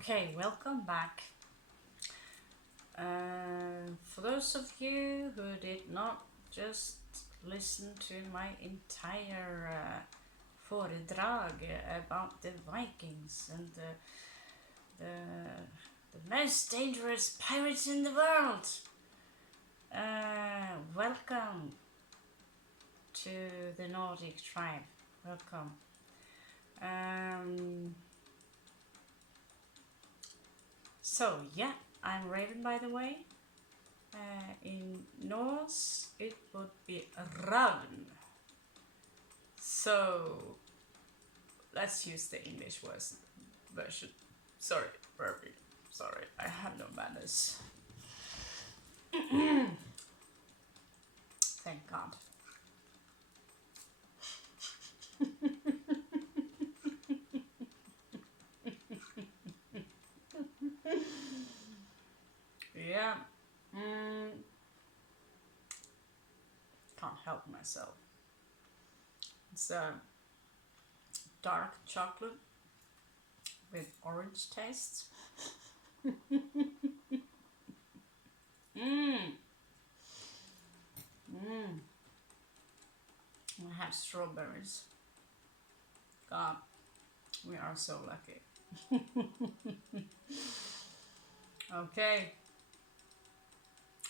Okay, welcome back. For those of you who did not just listen to my entire foredrag about the Vikings and the most dangerous pirates in the world, welcome to the Nordic tribe. Welcome. So yeah, I'm Raven, by the way. In Norse it would be Ravn. So let's use the English version. Sorry, Raven. Sorry, I have no manners. Thank God. Yeah. Can't help myself. It's a dark chocolate with orange taste. I have strawberries. God, we are so lucky. Okay.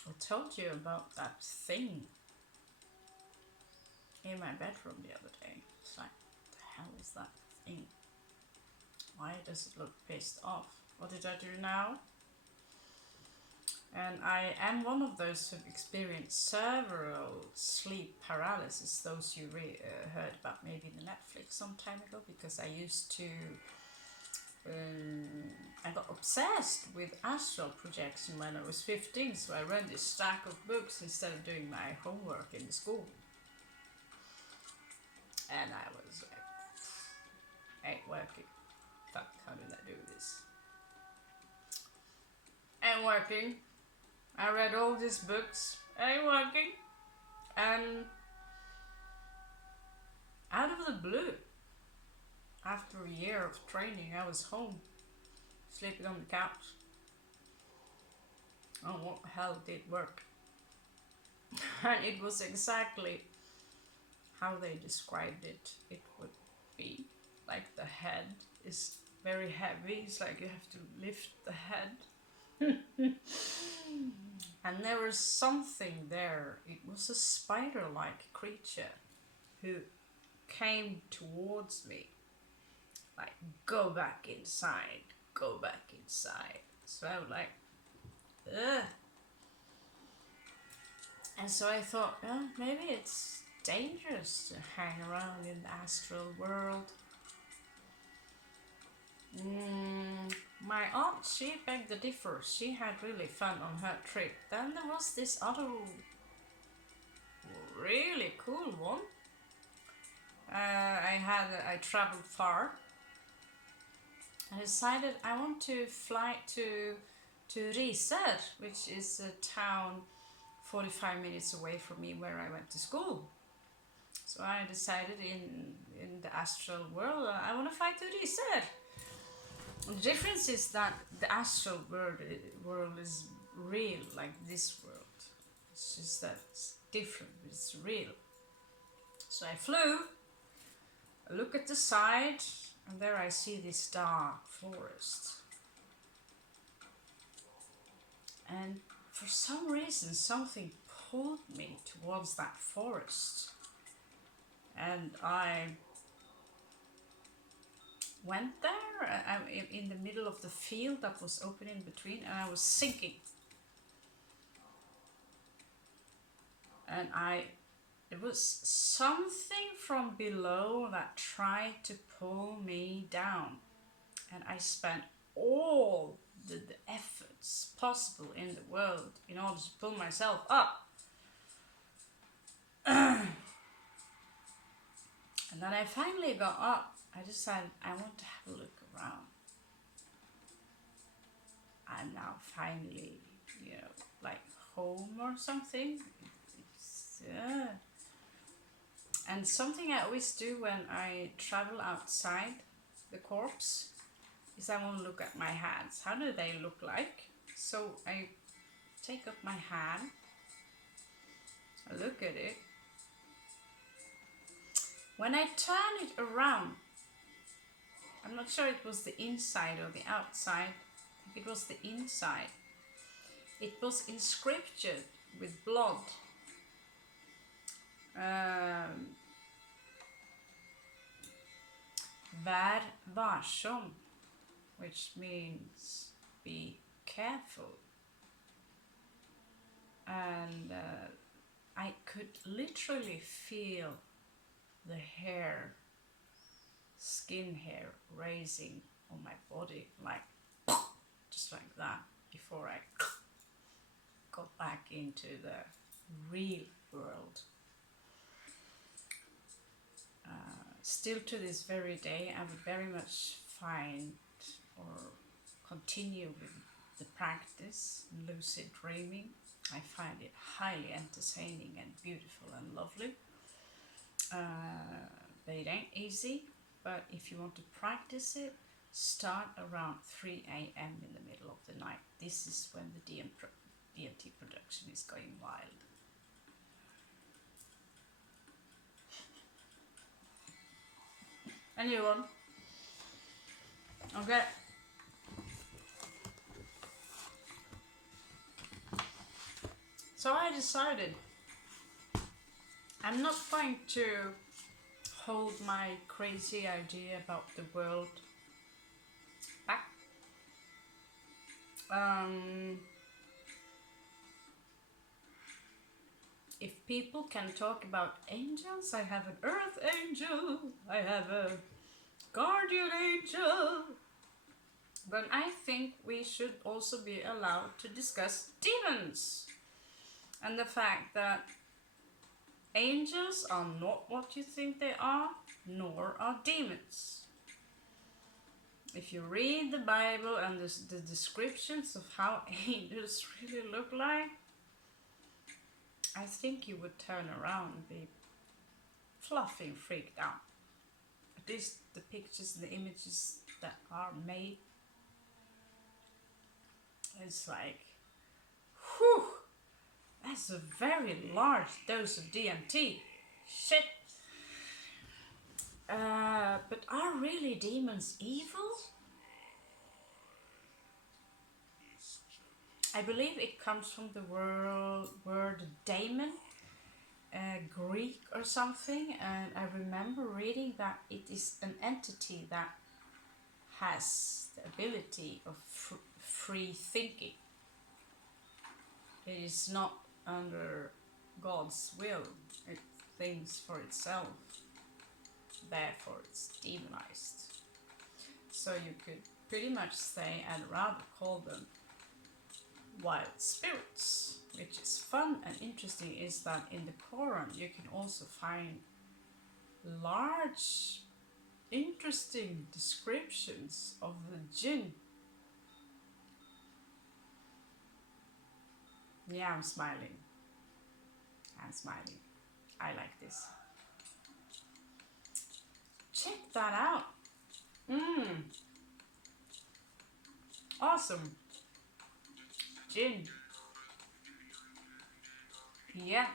I told you about that thing in my bedroom the other day. It's like, what the hell is that thing? Why does it look pissed off? What did I do now? And I am one of those who've experienced several sleep paralysis, those you heard about maybe in the Netflix some time ago, because I used to, I got obsessed with astral projection when I was 15, so I read this stack of books instead of doing my homework in the school. And I was like, ain't working. Fuck, how did I do this? Ain't working. I read all these books, ain't working. And out of the blue, after a year of training, I was home, sleeping on the couch. Oh, what the hell did work? And it was exactly how they described it. It would be like the head is very heavy. It's like you have to lift the head. And there was something there. It was a spider-like creature who came towards me. Like, go back inside, go back inside. So I was like, ugh. And so I thought, well, maybe it's dangerous to hang around in the astral world. My aunt, she begged the differ. She had really fun on her trip. Then there was this other really cool one. I traveled far. I decided I want to fly to Risør, which is a town 45 minutes away from me where I went to school. So I decided in the astral world, I want to fly to Risør. The difference is that the astral world is real, like this world. It's just that it's different, but it's real. So I flew, I look at the side, and there I see this dark forest. And for some reason, something pulled me towards that forest. And I went there. I'm in the middle of the field that was open in between, and I was sinking. And it was something from below that tried to pull me down. And I spent all the efforts possible in the world in order to pull myself up. And then I finally got up. I decided I want to have a look around. I'm now finally, like home or something. And something I always do when I travel outside the corpse is because I won't look at my hands. How do they look like? So I take up my hand, I look at it. When I turn it around, I'm not sure it was the inside or the outside. I think it was the inside. It was inscripted with blood. Vær varsom, which means be careful. And I could literally feel the hair, skin hair raising on my body, like just like that, before I got back into the real world. Still to this very day, I would very much find or continue with the practice, lucid dreaming. I find it highly entertaining and beautiful and lovely. But it ain't easy. But if you want to practice it, start around 3 a.m. in the middle of the night. This is when the DMT production is going wild. A new one. Okay. So I decided I'm not going to hold my crazy idea about the world back. If people can talk about angels, I have an earth angel, I have a guardian angel. But I think we should also be allowed to discuss demons. And the fact that angels are not what you think they are, nor are demons. If you read the Bible and the descriptions of how angels really look like, I think you would turn around and be fluffy and freaked out. At least the pictures and the images that are made. It's like, whew, that's a very large dose of DMT. Shit. But are really demons evil? I believe it comes from the word daemon, Greek or something, and I remember reading that it is an entity that has the ability of free thinking. It is not under God's will, it thinks for itself, therefore it's demonized. So you could pretty much say, I'd rather call them wild spirits. Which is fun and interesting is that in the Quran you can also find large, interesting descriptions of the jinn. Yeah, I'm smiling. I like this. Check that out. Awesome. Jinn. Yeah.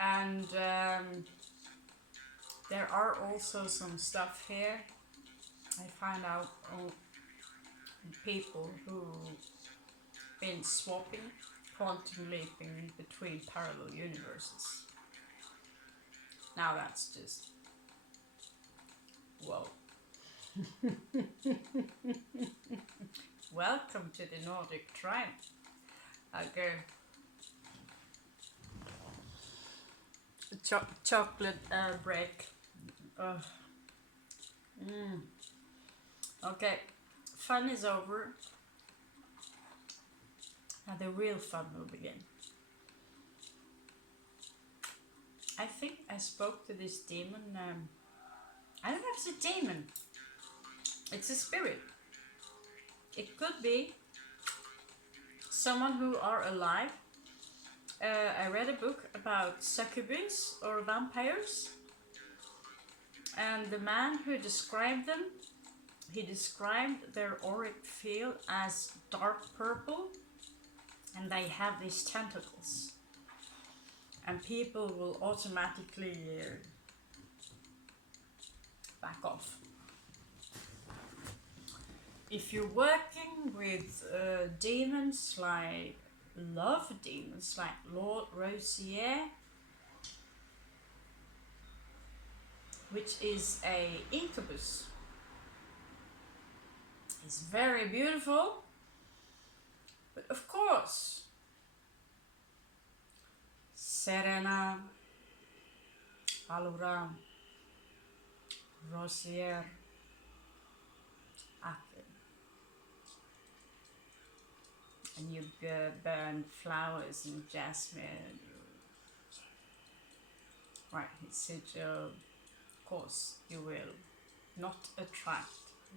And there are also some stuff here. I find out people who been swapping, quantum leaping between parallel universes. Now that's just, whoa. Welcome to the Nordic tribe. Okay. Chocolate break. Okay, fun is over. Now the real fun will begin. I think I spoke to this demon. I don't know if it's a demon. It's a spirit. It could be someone who are alive. I read a book about succubus or vampires. And the man who described them, he described their auric field as dark purple, and they have these tentacles. And people will automatically back off. If you're working with demons like love demons, like Lord Rosier, which is a incubus, it's very beautiful, but of course, Serena, Alora, Rosier, Aken. And you burn flowers and jasmine. Right, it's of course you will not attract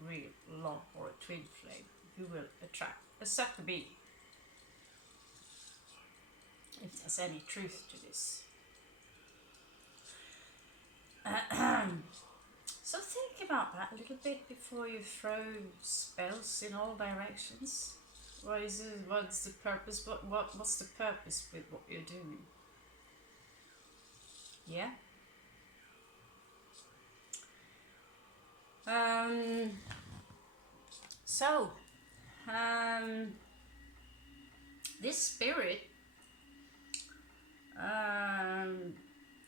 real love or a twin flame. You will attract a sucker bee. If there's any truth to this. So think about that a little bit before you throw spells in all directions. What is it? What's the purpose? What's the purpose with what you're doing? Yeah. This spirit,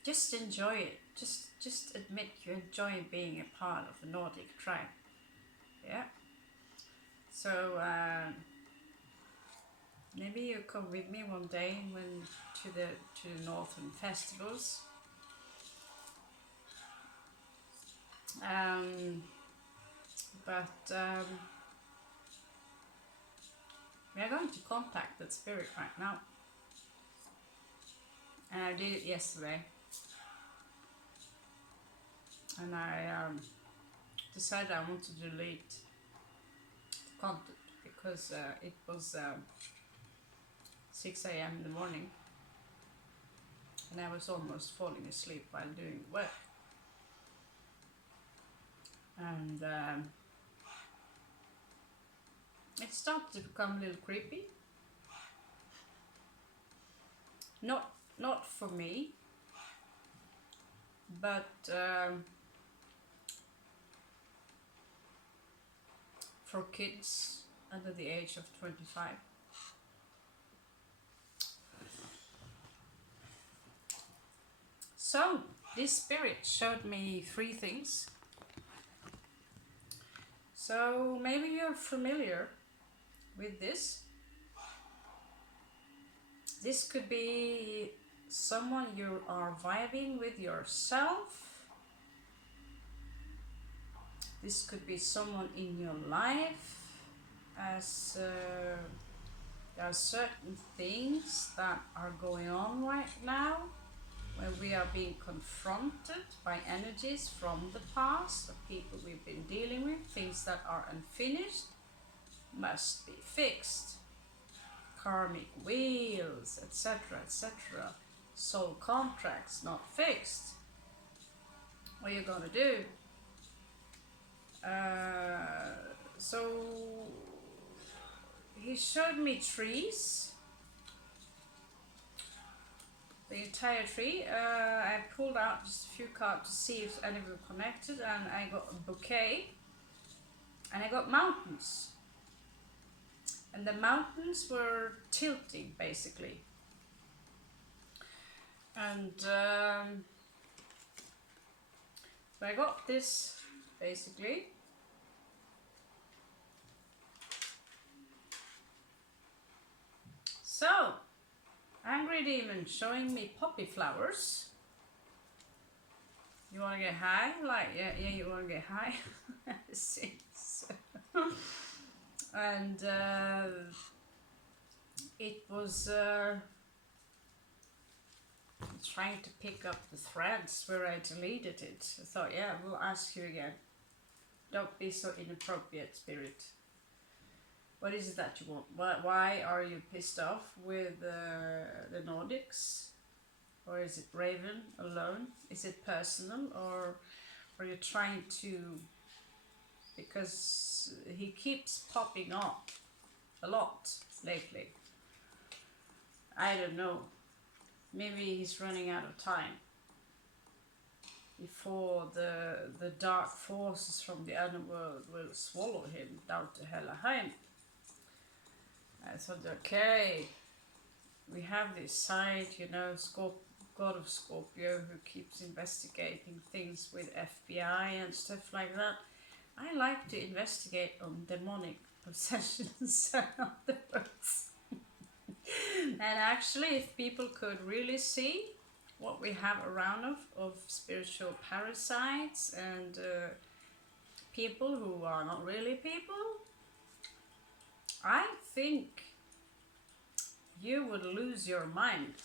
just enjoy it. Just admit you enjoy being a part of a Nordic tribe. Yeah. So maybe you come with me one day when to the northern festivals. We are going to contact that spirit right now. And I did it yesterday. And I decided I want to delete the content because it was 6 a.m. in the morning. And I was almost falling asleep while doing work. And it started to become a little creepy. Not for me, but for kids under the age of 25. So this spirit showed me 3 things. So maybe you're familiar with this. This could be someone you are vibing with yourself. This could be someone in your life, as there are certain things that are going on right now where we are being confronted by energies from the past, of people we've been dealing with, things that are unfinished, must be fixed. Karmic wheels, etc., etc. Soul contracts not fixed. What are you gonna do? So he showed me trees, the entire tree. I pulled out just a few cards to see if any were connected, and I got a bouquet, and I got mountains. And the mountains were tilting, basically. And so I got this, basically. So, angry demon showing me poppy flowers. You wanna get high? Like, yeah, you wanna get high? And it was trying to pick up the threads where I deleted it. I thought, yeah, we'll ask you again. Don't be so inappropriate, spirit. What is it that you want? Why are you pissed off with the Nordics? Or is it Raven alone? Is it personal? Or Or you're trying to, because he keeps popping up a lot lately. I don't know. Maybe he's running out of time before the dark forces from the underworld will swallow him down to Helheim. I thought, okay, we have this side, you know, God of Scorpio, who keeps investigating things with FBI and stuff like that. I like to investigate on demonic possessions and other words. And actually, if people could really see what we have around of spiritual parasites and people who are not really people, I think you would lose your mind.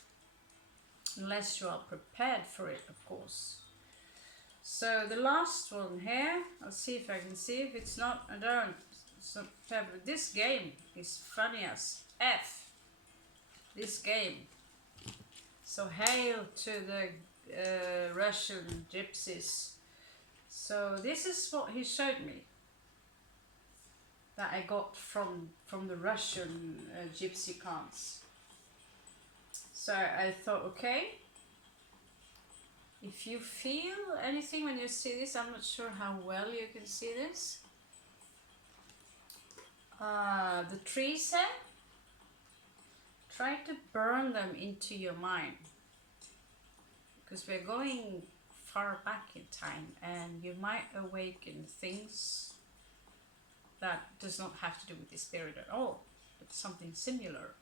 Unless you are prepared for it, of course. So the last one here, I'll see if I can see. If it's not, I don't. So this game is funny as F. This game. So hail to the Russian gypsies. So this is what he showed me. That I got from the Russian gypsy cons. So I thought, okay, if you feel anything when you see this, I'm not sure how well you can see this. The trees here, try to burn them into your mind. Because we're going far back in time and you might awaken things that does not have to do with the spirit at all, but something similar.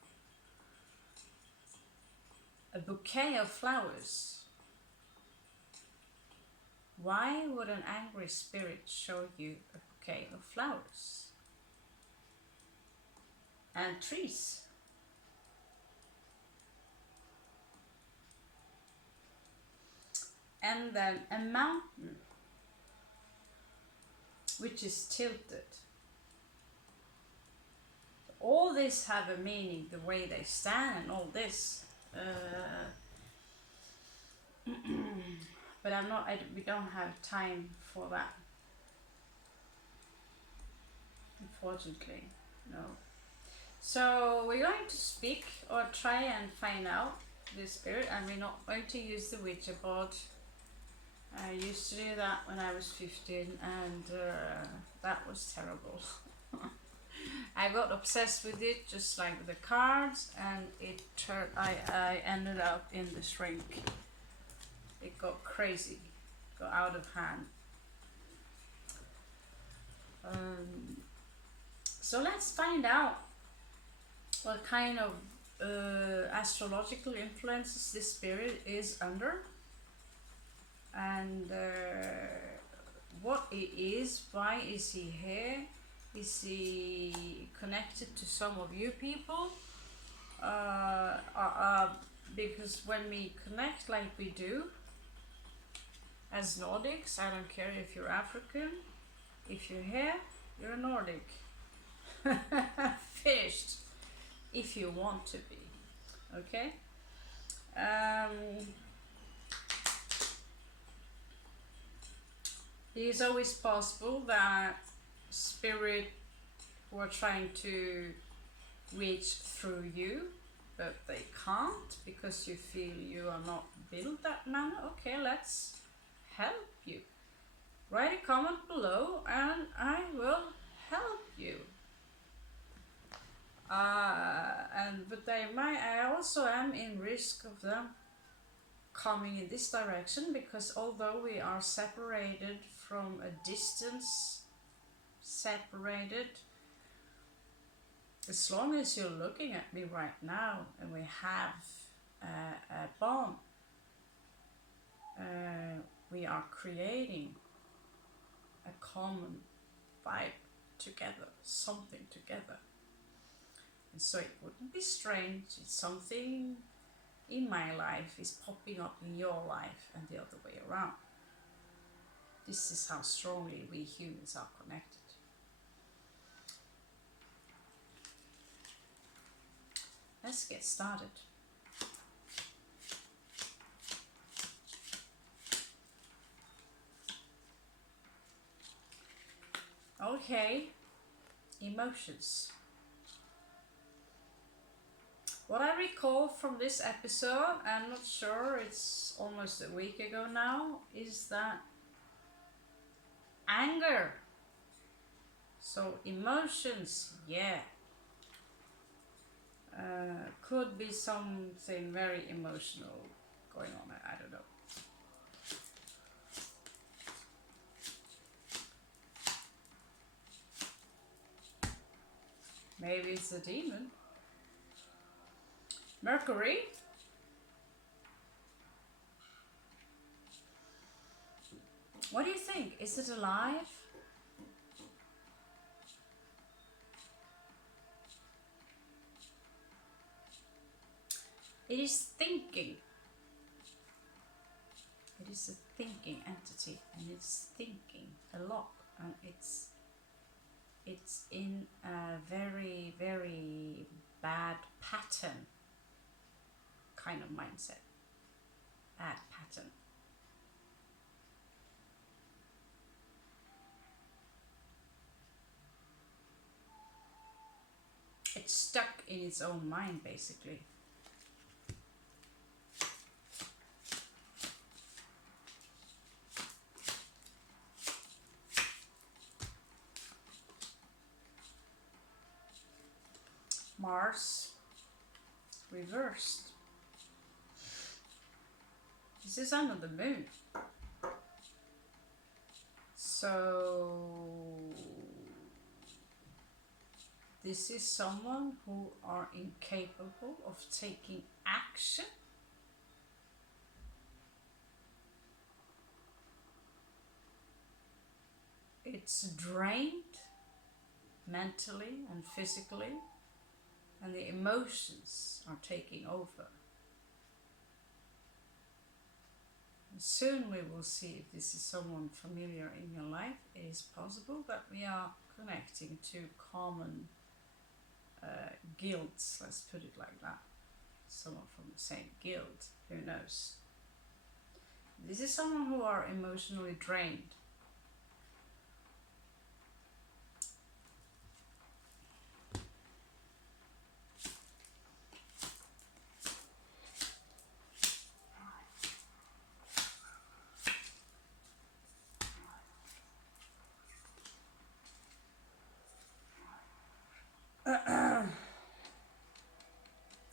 A bouquet of flowers. Why would an angry spirit show you a bouquet of flowers? And trees. And then a mountain, which is tilted. All this have a meaning, the way they stand and all this. But we don't have time for that. Unfortunately, no. So we're going to speak or try and find out the spirit, and we're not going to use the Ouija board. I used to do that when I was 15 and that was terrible. I got obsessed with it, just like the cards, and I ended up in the shrink. It got crazy, got out of hand. So let's find out what kind of astrological influences this spirit is under, and what it is, why is he here? Is he connected to some of you people? Because when we connect like we do, as Nordics, I don't care if you're African, if you're here, you're a Nordic. Finished. If you want to be. Okay? It is always possible that spirit who are trying to reach through you, but they can't because you feel you are not built that manner. Okay, let's help you. Write a comment below and I will help you. But I also am in risk of them coming in this direction, because although we are separated from a distance, as long as you're looking at me right now and we have a bond, we are creating a common vibe together, something together. And so it wouldn't be strange if something in my life is popping up in your life and the other way around. This is how strongly we humans are connected. Let's get started. Okay, emotions. What I recall from this episode, I'm not sure, it's almost a week ago now, is that anger. So emotions, yeah. Could be something very emotional going on, I don't know. Maybe it's a demon. Mercury. What do you think? Is it alive? It is thinking. It is a thinking entity, and it's thinking a lot, and it's in a very, very bad pattern kind of mindset. Bad pattern. It's stuck in its own mind, basically. Mars reversed. This is under the moon. So this is someone who are incapable of taking action. It's drained mentally and physically, and the emotions are taking over. Soon we will see if this is someone familiar in your life. It is possible that we are connecting to common guilds, let's put it like that. Someone from the same guild, who knows? This is someone who are emotionally drained.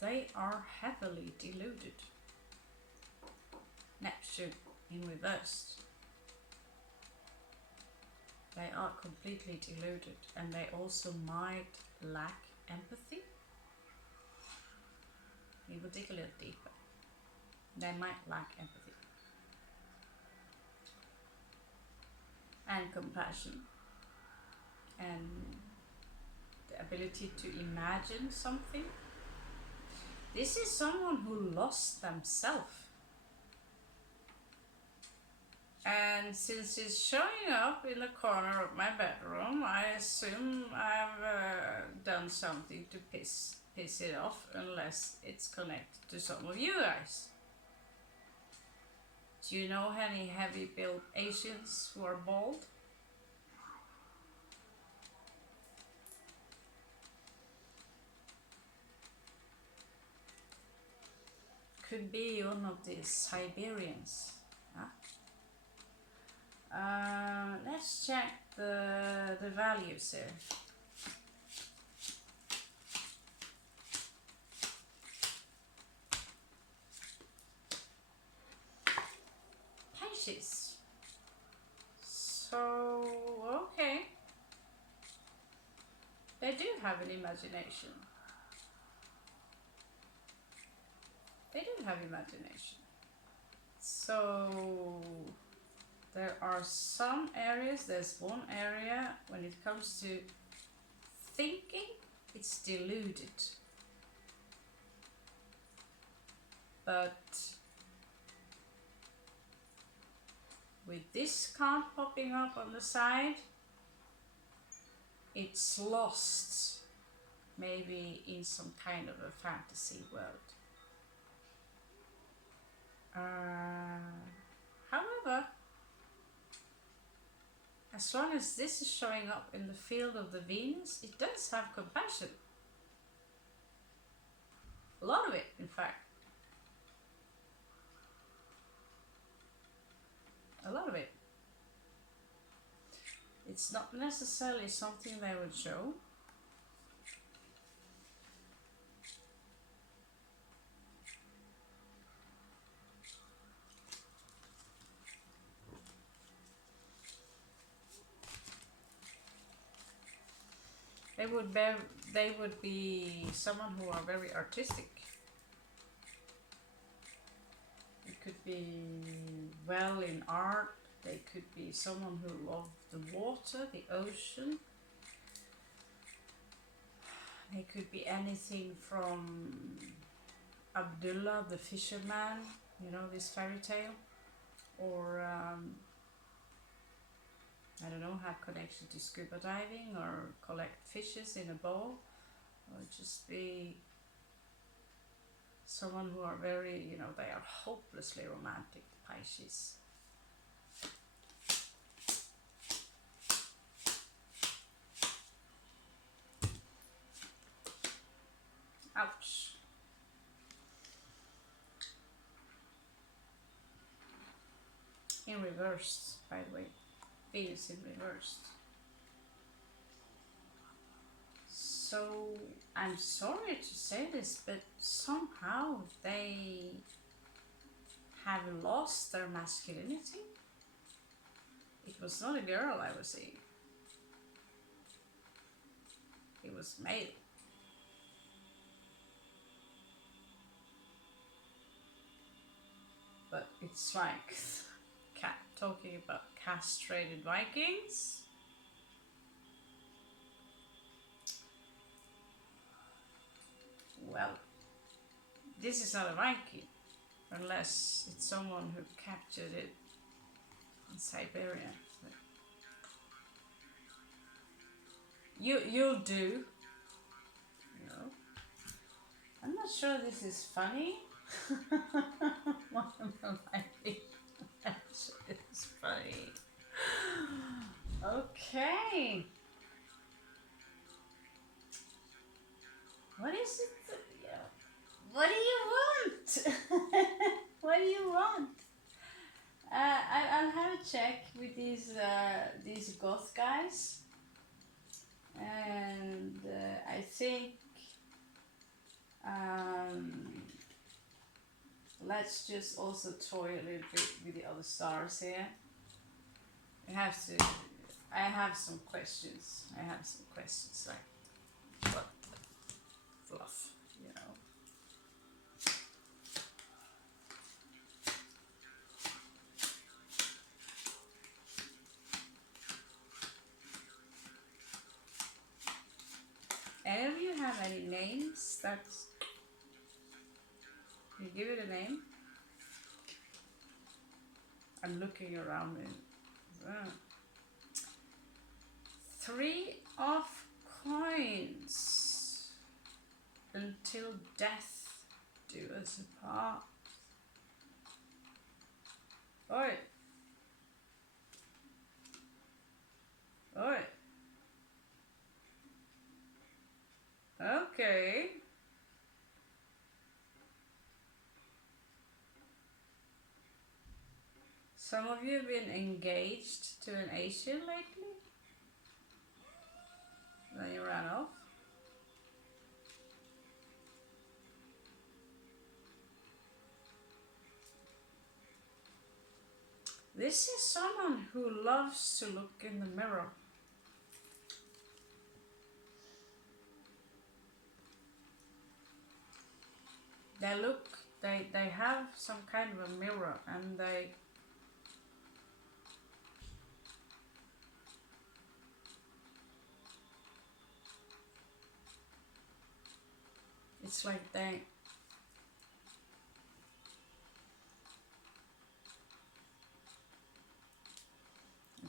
They are heavily deluded. Neptune in reverse. They are completely deluded, and they also might lack empathy. We will dig a little deeper. They might lack empathy and compassion and the ability to imagine something. This is someone who lost themselves. And since it's showing up in the corner of my bedroom, I assume I've done something to piss it off, unless it's connected to some of you guys. Do you know any heavy-built Asians who are bald? Could be one of these Siberians. Huh? Let's check the values here. Pisces. So, okay. They do have an imagination. They do have imagination. So there are some areas, there's one area when it comes to thinking, it's deluded. But with this card popping up on the side, it's lost, maybe in some kind of a fantasy world. However, as long as this is showing up in the field of the Venus, it does have compassion. A lot of it, in fact. A lot of it. It's not necessarily something they would show. They would be someone who are very artistic. It could be well in art. They could be someone who loved the water, the ocean. They could be anything from Abdullah the fisherman, you know, this fairy tale, or I don't know, have connection to scuba diving or collect fishes in a bowl, or just be someone who are very, you know, they are hopelessly romantic, Pisces. Ouch. In reverse, by the way. Venus in reversed. So I'm sorry to say this, but somehow they have lost their masculinity. It was not a girl I was seeing. It was male. But it's like talking about castrated Vikings. Well, this is not a Viking, unless it's someone who captured it in Siberia. You'll do. You know. I'm not sure this is funny. One of them might be. It's funny. Okay. What is it? What do you want? What do you want? I'll have a check with these goth guys, and I think let's just also toy a little bit with the other stars here. I have some questions. Like, what the fluff, you know? Any of you have any names that's... You give it a name? I'm looking around and... Three of coins. Until death do us apart. Oi. Oi. Okay. Some of you have been engaged to an Asian lately? Then you ran off? This is someone who loves to look in the mirror. They have some kind of a mirror, and it's like they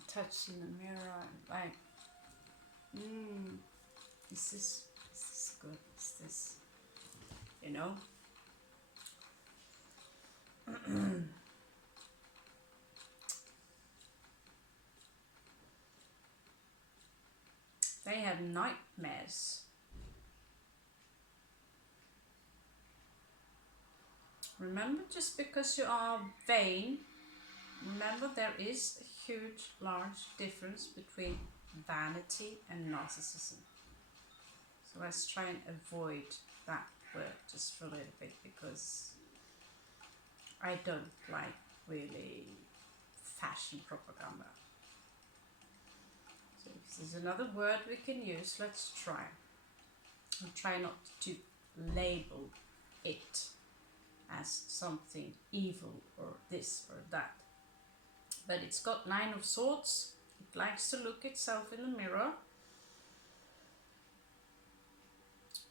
touch in the mirror and like, is this good? Is this, you know? They have nightmares. Remember, just because you are vain, remember there is a huge, large difference between vanity and narcissism. So let's try and avoid that word just for a little bit, because I don't like really fashion propaganda. So if there's another word we can use, let's try. I'll try not to label it as something evil or this or that. But it's got 9 of Swords. It likes to look itself in the mirror.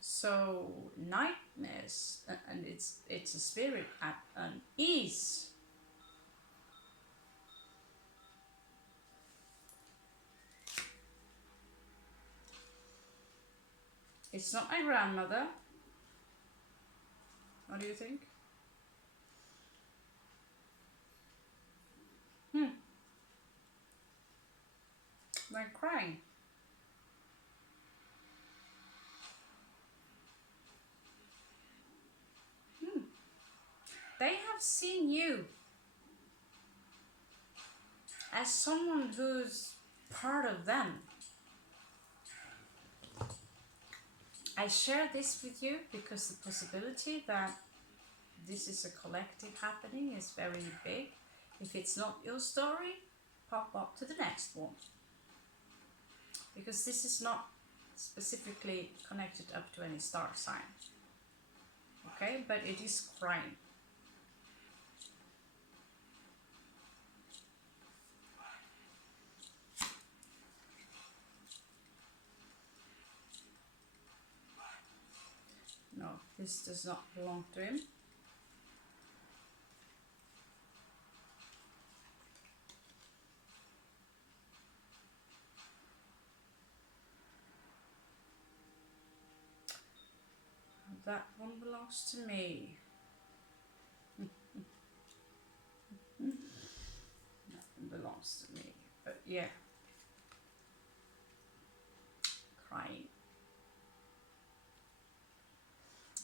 So nightmares, and it's a spirit at unease. It's not my grandmother. What do you think? They're crying. They have seen you as someone who's part of them. I share this with you because the possibility that this is a collective happening is very big. If it's not your story, pop up to the next one. Because this is not specifically connected up to any star sign. Okay, but it is crying. No, this does not belong to him. That one belongs to me. That one belongs to me. But yeah. Crying.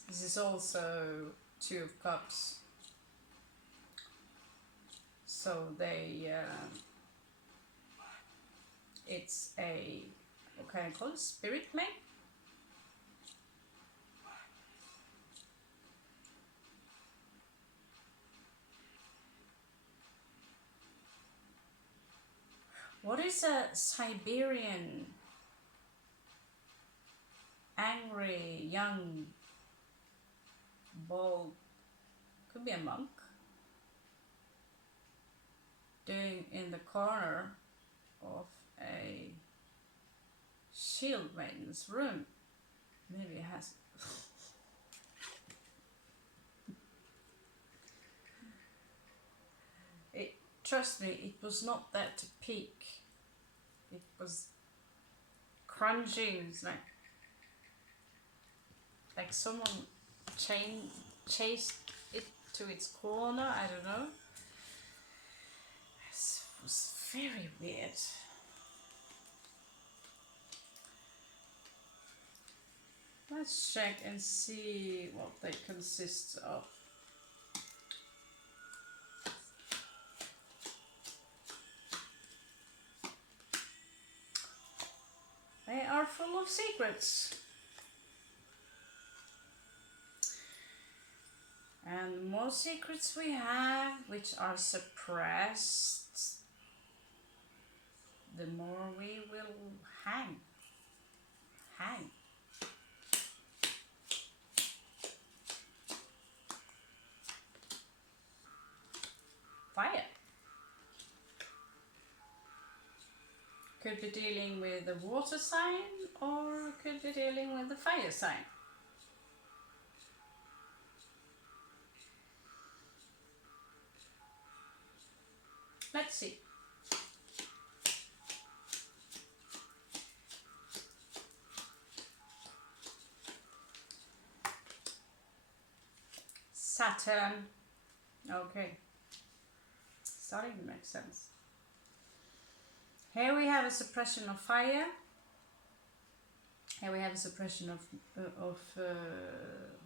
This is also 2 of Cups. So they, it's a, what can I call it? Spirit flame? What is a Siberian angry young bald, could be a monk, doing in the corner of a shield maiden's room? Maybe it has. Trust me, it was not there to peek. It was crunching. It's like someone chased it to its corner. I don't know. It was very weird. Let's check and see what they consist of. They are full of secrets. And the more secrets we have, which are suppressed, the more we will hang. Fire. Could be dealing with the water sign, or could be dealing with the fire sign. Let's see. Saturn. Okay. Starting to make sense. Here we have a suppression of fire. Here we have a suppression of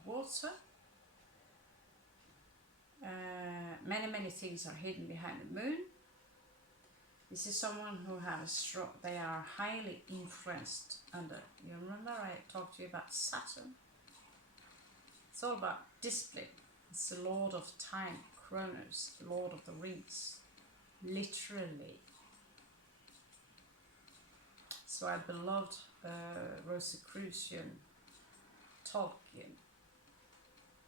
water. Many things are hidden behind the moon. This is someone who have a strong, they are highly influenced under, you remember I talked to you about Saturn? It's all about discipline. It's the Lord of Time, Kronos, Lord of the Rings, literally. So our beloved Rosicrucian Tolkien,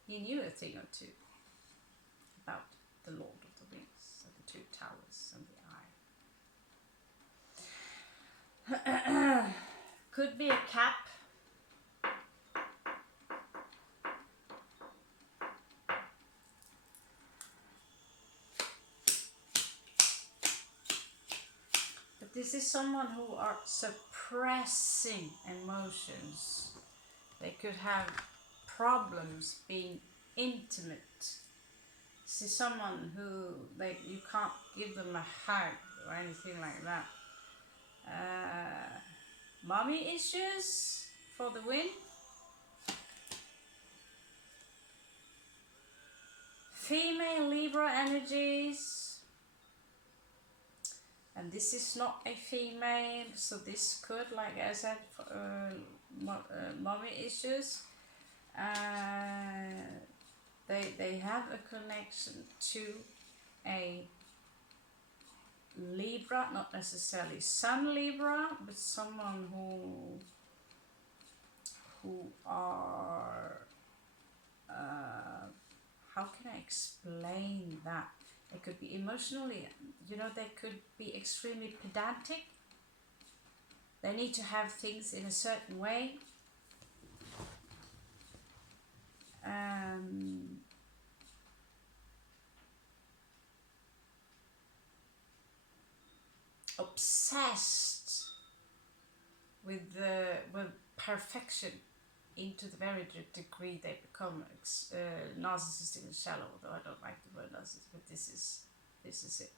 he knew a thing or two about the Lord of the Rings, and the Two Towers and the Eye. Could be a cap. But this is someone who are suppressing emotions. They could have problems being intimate. This is someone who you can't give them a hug or anything like that. Mommy issues for the win. Female Libra energies. And this is not a female, so this could, like I said, mommy issues. They have a connection to a Libra, not necessarily Sun Libra, but someone who are how can I explain that? They could be emotionally, they could be extremely pedantic. They need to have things in a certain way. Obsessed with perfection into the very degree they become narcissistic and shallow. Although I don't like the word narcissist, but this is it.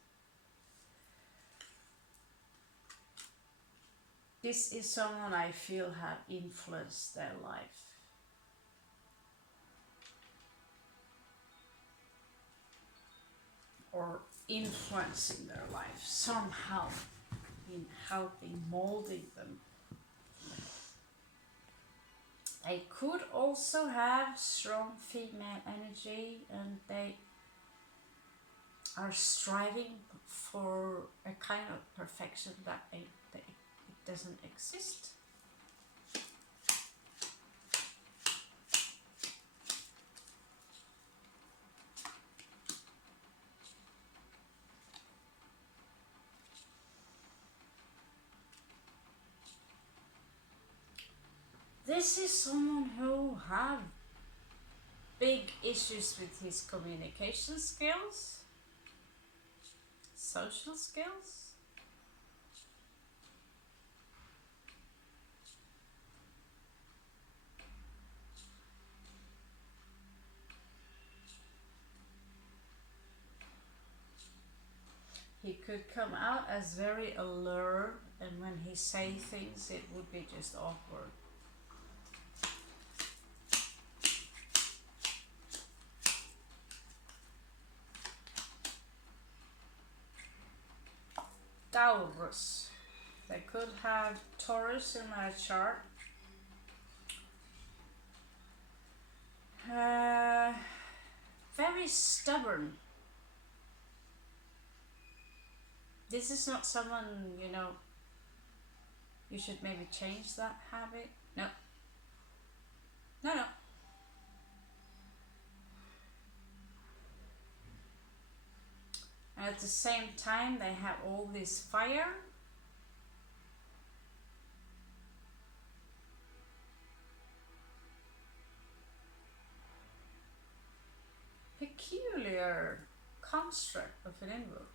This is someone I feel have influenced their life. Or influencing their life somehow, in helping molding them. They could also have strong female energy, and they are striving for a kind of perfection that it doesn't exist. This is someone who have big issues with his communication skills, social skills. He could come out as very alert, and when he say things it would be just awkward. Taurus. They could have Taurus in their chart. Very stubborn. This is not someone, you should maybe change that habit. No. At the same time, they have all this fire. Peculiar construct of an invoke.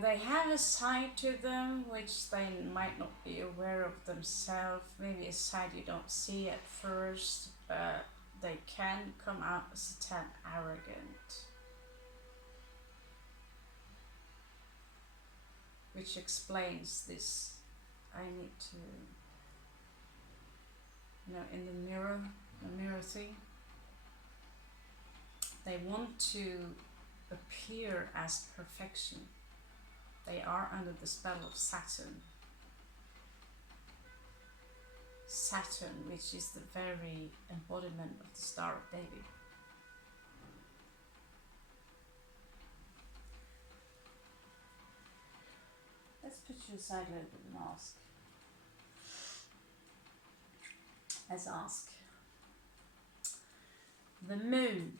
They have a side to them which they might not be aware of themselves. Maybe a side you don't see at first, but they can come out as a tad arrogant, which explains this I need to, in the mirror thing, they want to appear as perfection. They are under the spell of Saturn. Saturn, which is the very embodiment of the Star of David. Let's put you aside a little bit and ask. Let's ask. The moon.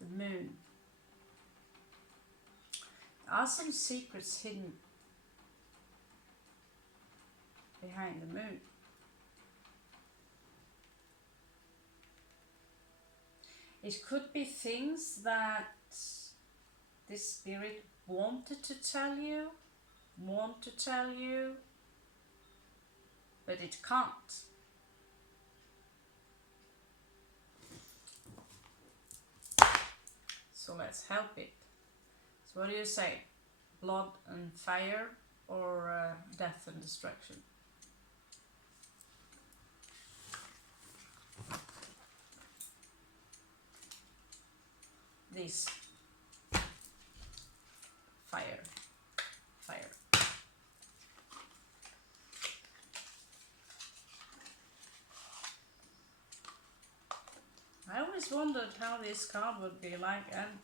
The moon. There are some secrets hidden behind the moon. It could be things that this spirit wanted to tell you, but it can't. So let's help it. So what do you say? Blood and fire, or death and destruction? This. Fire. I always wondered how this card would be like, and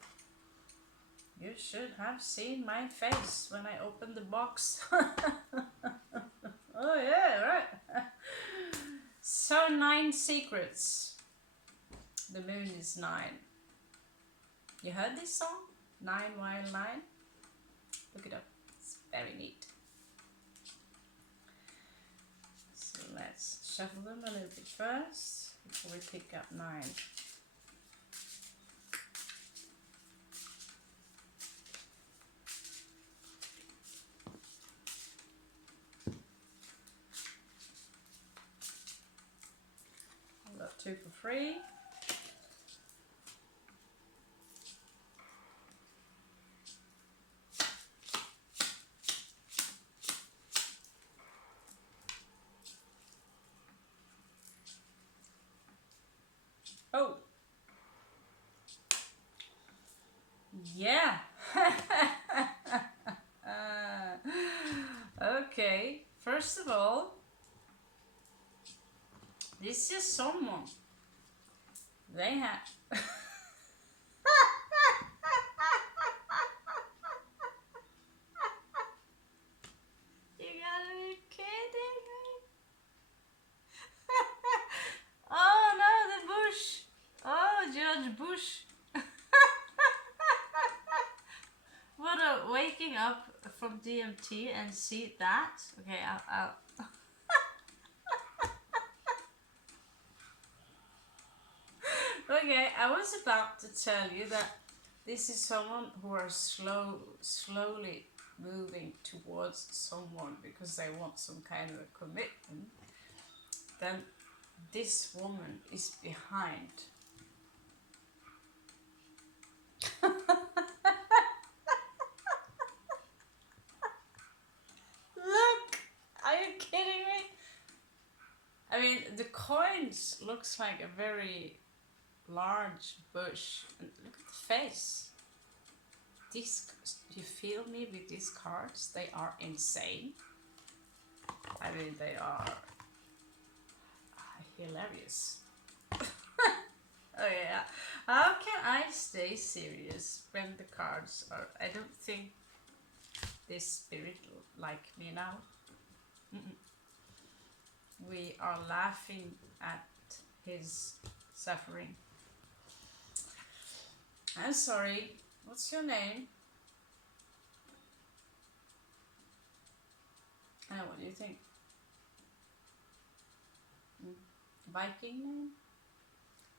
you should have seen my face when I opened the box. Oh yeah, right. So 9 secrets. The moon is 9. You heard this song? 9 while 9? Look it up. It's very neat. So let's shuffle them a little bit first before we pick up 9. I've got 2 for free. Oh, yeah. Okay, first of all, this is someone. They have. You gotta be kidding me. Oh no, the bush. Oh, Judge Bush. What a waking up from DMT and see that. Okay, I'll Okay, I was about to tell you that this is someone who are slowly moving towards someone because they want some kind of a commitment. Then this woman is behind. Look! Are you kidding me? I mean, the coins looks like a very large bush. And look at the face. These, you feel me with these cards? They are insane. I mean, they are hilarious. Oh yeah. How can I stay serious when the cards are... I don't think this spirit like me now. We are laughing at his suffering. I'm sorry. What's your name? What do you think? Viking name?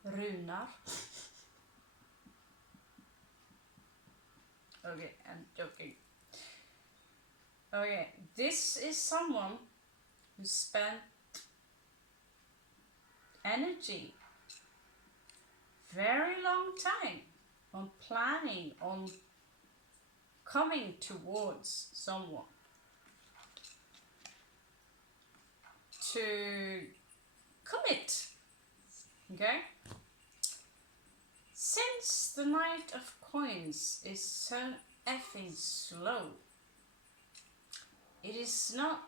Runar. Okay, I'm joking. Okay, this is someone who spent energy, very long time, on planning, on coming towards someone to commit. Okay? Since the Knight of Coins is so effing slow, it is not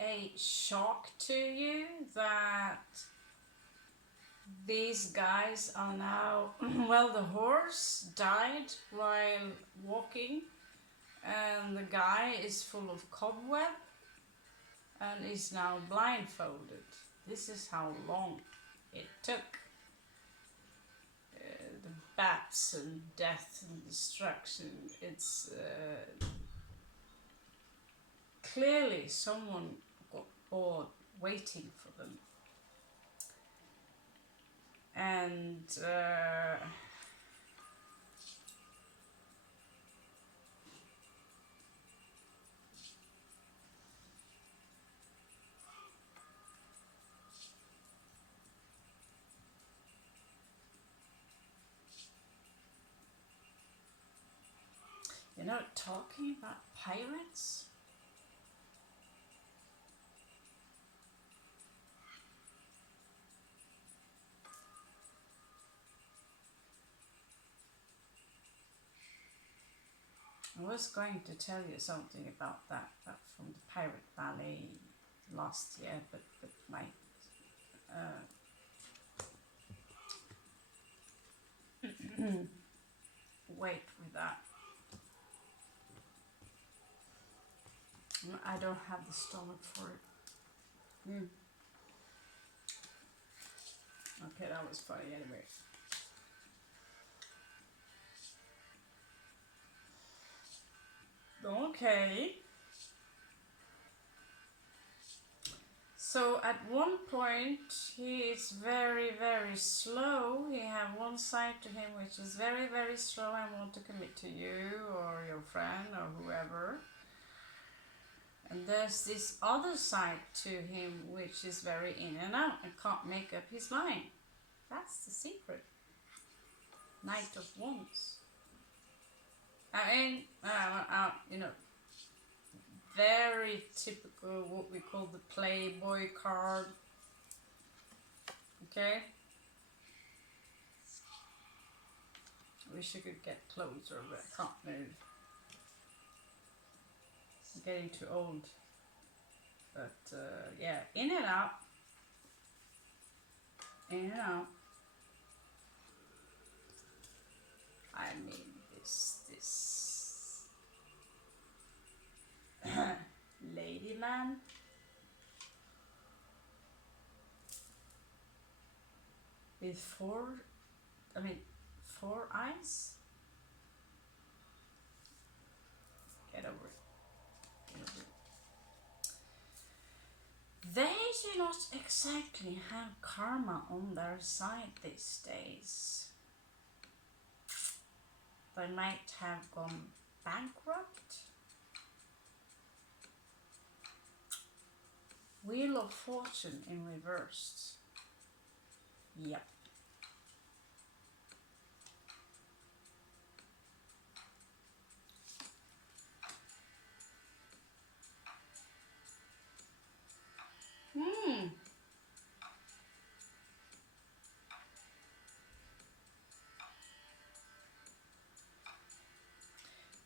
a shock to you that these guys are now, well, the horse died while walking and the guy is full of cobweb and is now blindfolded. This is how long it took. The bats and death and destruction, it's clearly someone got bored waiting for them. And you know, talking about pirates, I was going to tell you something about that from the Pirate Ballet last year, but my wait with that. I don't have the stomach for it. Okay, that was funny anyway. Okay. So at one point he is very, very slow. He have one side to him which is very, very slow and want to commit to you or your friend or whoever. And there's this other side to him which is very in and out and can't make up his mind. That's the secret. Knight of Wands. I mean, you know, very typical what we call the Playboy card. Okay? I wish I could get closer, but I can't move. I'm getting too old. But yeah, in and out. In and out. I mean, this lady man with four eyes. Get over it. Get over it. They do not exactly have karma on their side these days. They might have gone bankrupt. Wheel of Fortune in reversed. Yep.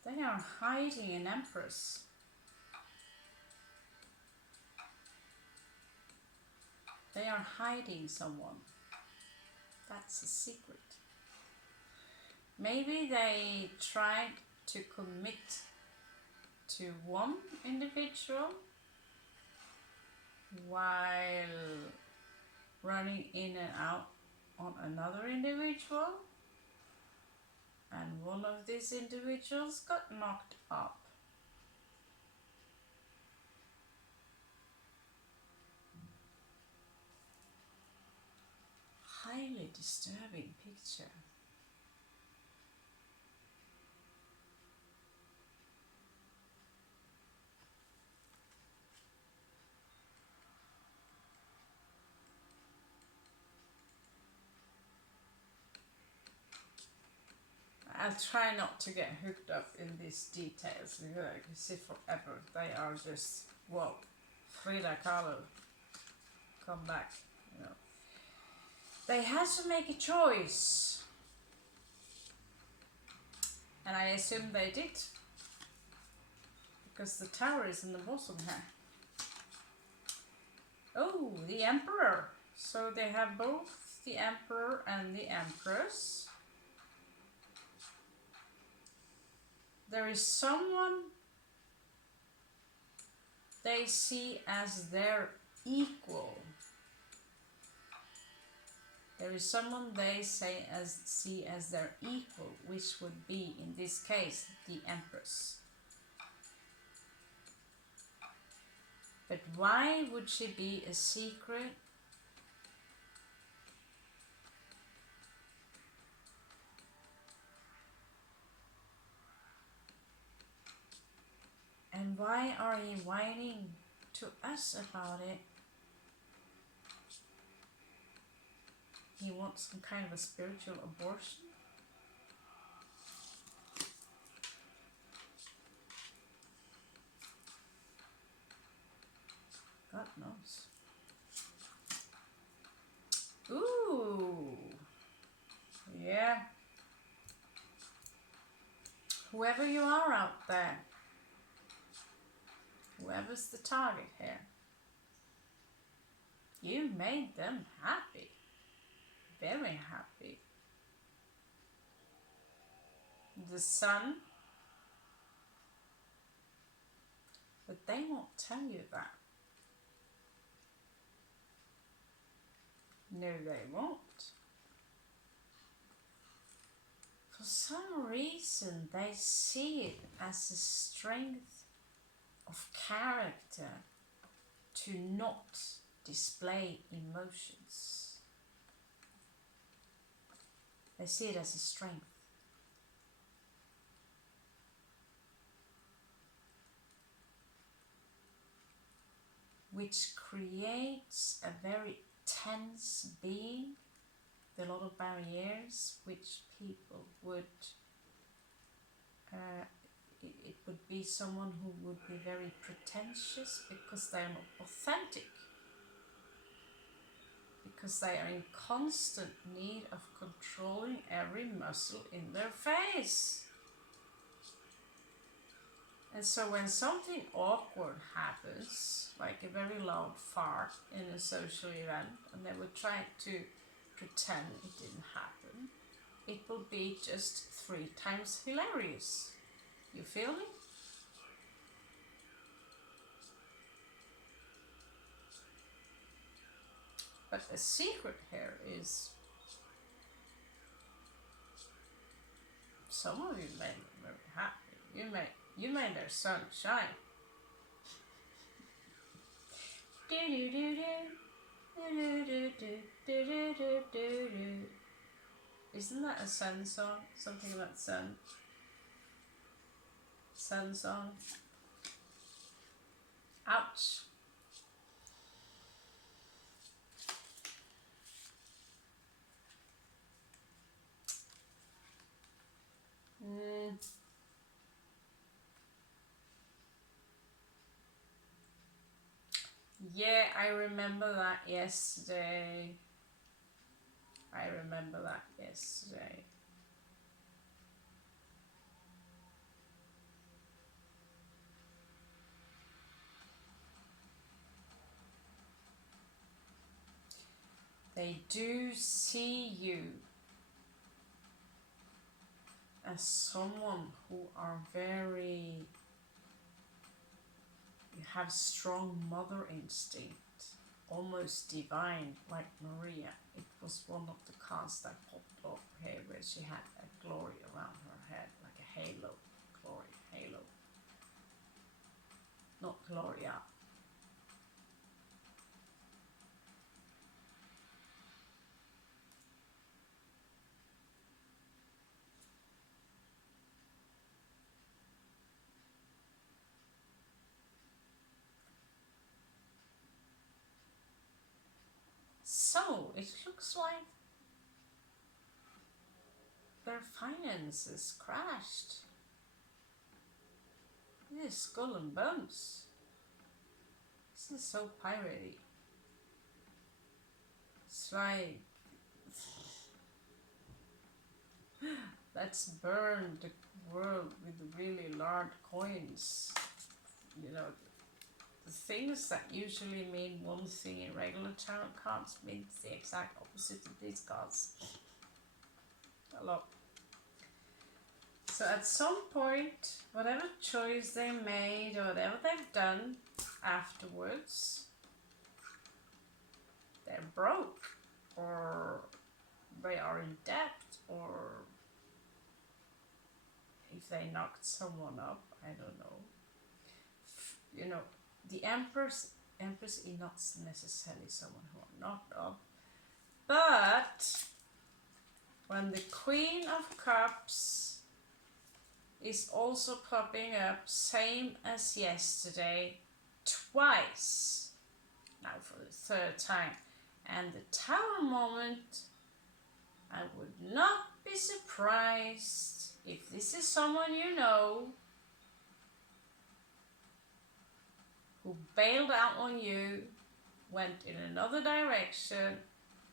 They are hiding an Empress. They are hiding someone. That's a secret. Maybe they tried to commit to one individual while running in and out on another individual, and one of these individuals got knocked up. Highly disturbing picture. I'll try not to get hooked up in these details. You can see forever. They are just, whoa, Frida Kahlo, come back. You know. They had to make a choice. And I assume they did. Because the tower is in the bottom here. Oh, the Emperor. So they have both the Emperor and the Empress. There is someone they see as their equal. There is someone they see as their equal, which would be, in this case, the Empress. But why would she be a secret? And why are you whining to us about it? He wants some kind of a spiritual abortion? God knows. Ooh. Yeah. Whoever you are out there, whoever's the target here, you made them happy. Very happy. The Sun. But they won't tell you that. No, they won't. For some reason, they see it as a strength of character to not display emotions. They see it as a strength. Which creates a very tense being, with a lot of barriers, which people would, it would be someone who would be very pretentious because they are not authentic. Because they are in constant need of controlling every muscle in their face. And so when something awkward happens, like a very loud fart in a social event, and they would try to pretend it didn't happen, it will be just 3 times hilarious. You feel me? But the secret here is, some of you made them very happy. You made their sun shine. Isn't that a sun song? Something about sun. Sun song. Ouch. Yeah, I remember that yesterday. They do see you as someone who are very, you have strong mother instinct, almost divine, like Maria. It was one of the cards that popped up here where she had a glory around her head, like a halo, glory, halo. Not Gloria. So, it looks like their finances crashed. This skull and bones. This is so piratey. It's like let's burn the world with really large coins. You know, the things that usually mean one thing in regular tarot cards means the exact opposite of these cards. A lot. So at some point, whatever choice they made or whatever they've done afterwards, they're broke, or they are in debt, or if they knocked someone up, I don't know. You know, the Empress is not necessarily someone who are knocked up, but when the Queen of Cups is also popping up, same as yesterday, twice, now for the third time, and the Tower moment, I would not be surprised if this is someone you know who bailed out on you, went in another direction,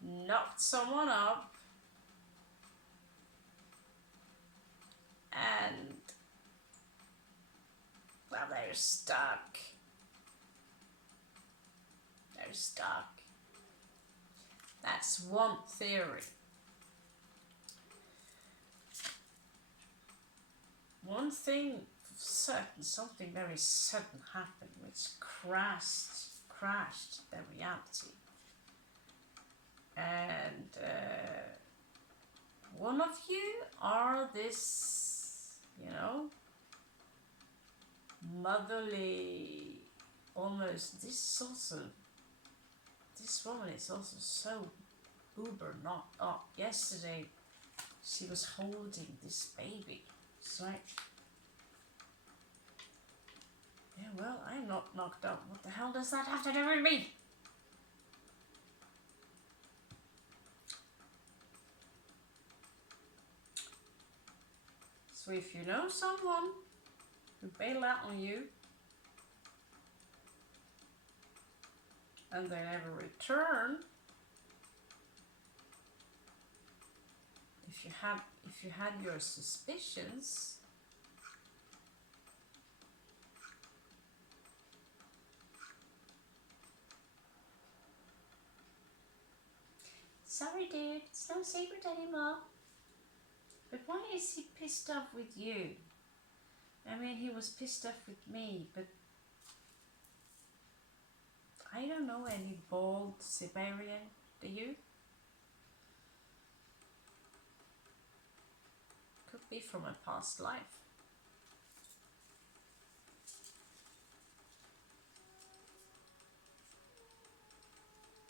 knocked someone up, and well, they're stuck. They're stuck. That's one theory. One thing certain, something very sudden happened which crashed their reality. And one of you are this, you know, motherly, almost, this woman is also so uber knocked up. Yesterday she was holding this baby. It's like, yeah, well, I'm not knocked up. What the hell does that have to do with me? So if you know someone who bailed out on you and they never return, if you had your suspicions, sorry dude, it's no secret anymore. But why is he pissed off with you? I mean, he was pissed off with me, but I don't know any bald Siberian, do you? Could be from a past life.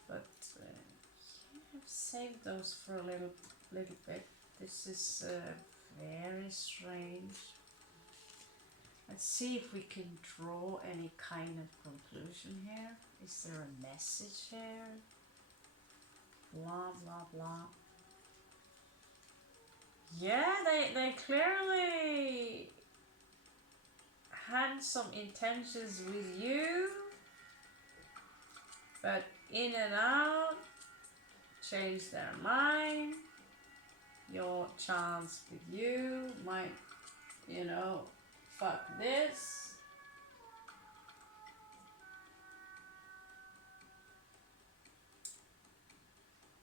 But I've saved those for a little bit. This is very strange. Let's see if we can draw any kind of conclusion here. Is there a message here? Blah, blah, blah. Yeah, they clearly had some intentions with you, but in and out, changed their mind. Your chance with you might, you know, fuck this.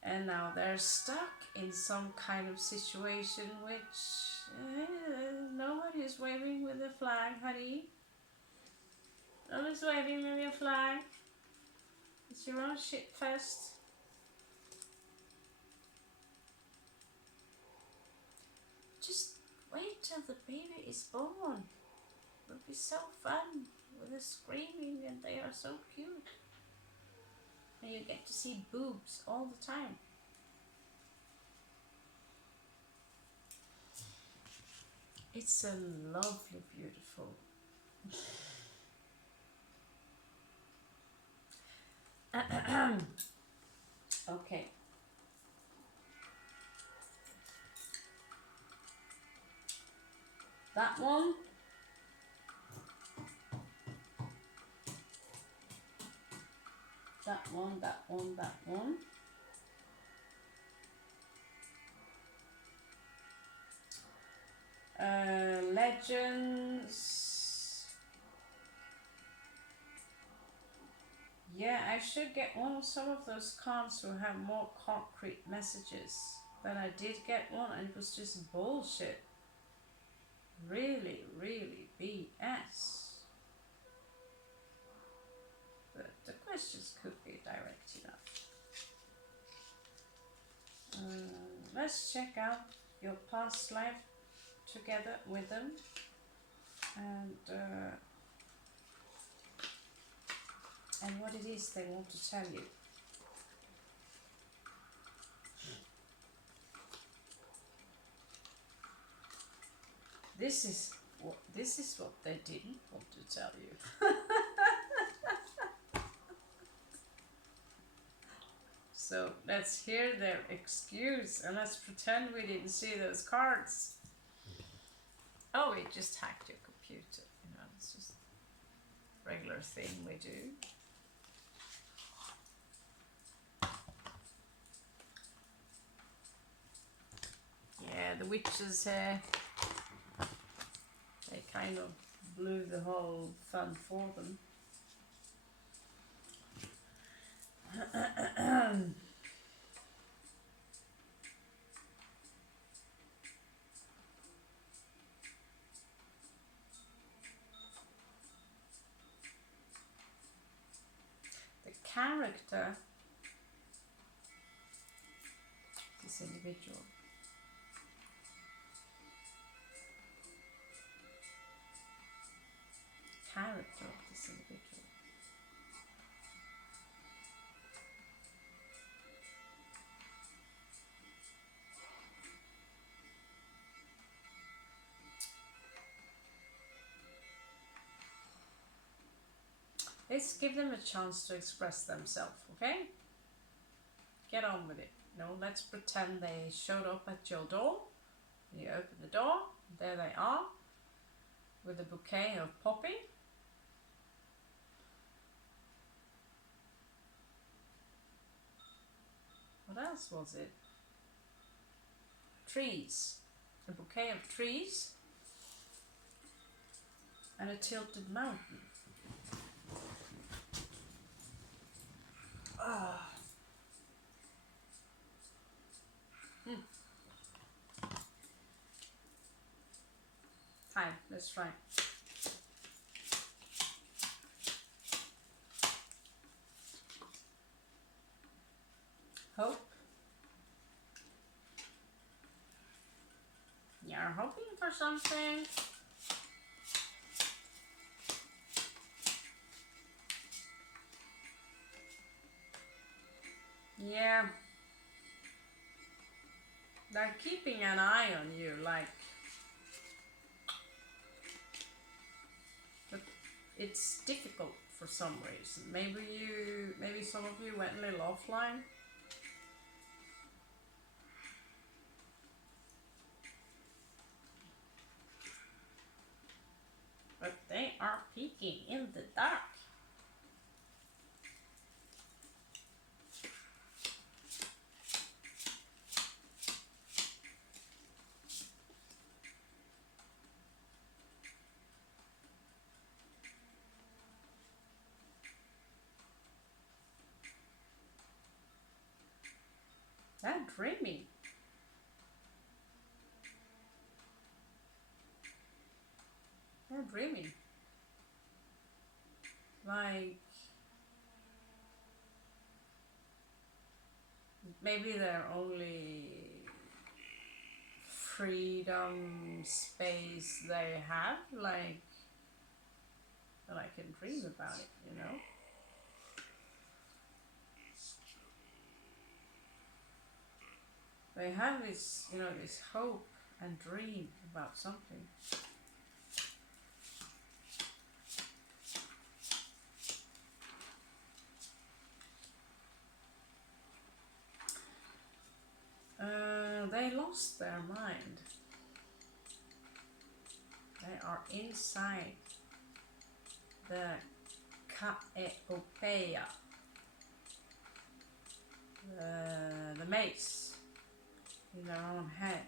And now they're stuck in some kind of situation which nobody is waving with a flag, honey. Nobody's waving with your flag. It's your own shit fest. Just wait till the baby is born. It'll be so fun with the screaming, and they are so cute. And you get to see boobs all the time. It's a lovely, beautiful. Okay. That one. That one, that one, that one. Legends. Yeah, I should get one of some of those cards who have more concrete messages. But I did get one and it was just bullshit. Really, really BS. But the questions could be direct enough. Let's check out your past life together with them and what it is they want to tell you. This is what they didn't want to tell you. So let's hear their excuse and let's pretend we didn't see those cards. Oh, we just hacked your computer. You know, it's just a regular thing we do. Yeah, the witches here, they kind of blew the whole fun for them. The character, this individual, character of this individual. Let's give them a chance to express themselves, okay? Get on with it. No, let's pretend they showed up at your door. You open the door, there they are, with a bouquet of poppy. What else was it? Trees. A bouquet of trees and a tilted mountain. Fine, let's try. Hope. You're hoping for something. Yeah. They're keeping an eye on you, like. But it's difficult for some reason. Maybe some of you went a little offline. But they are peeking in the dark. They're dreaming. They're dreaming. Like, maybe their only freedom space they have, like, that I can dream about it, you know? They have this, you know, this hope and dream about something. They lost their mind. are inside the caeopeia, the maze in their own head.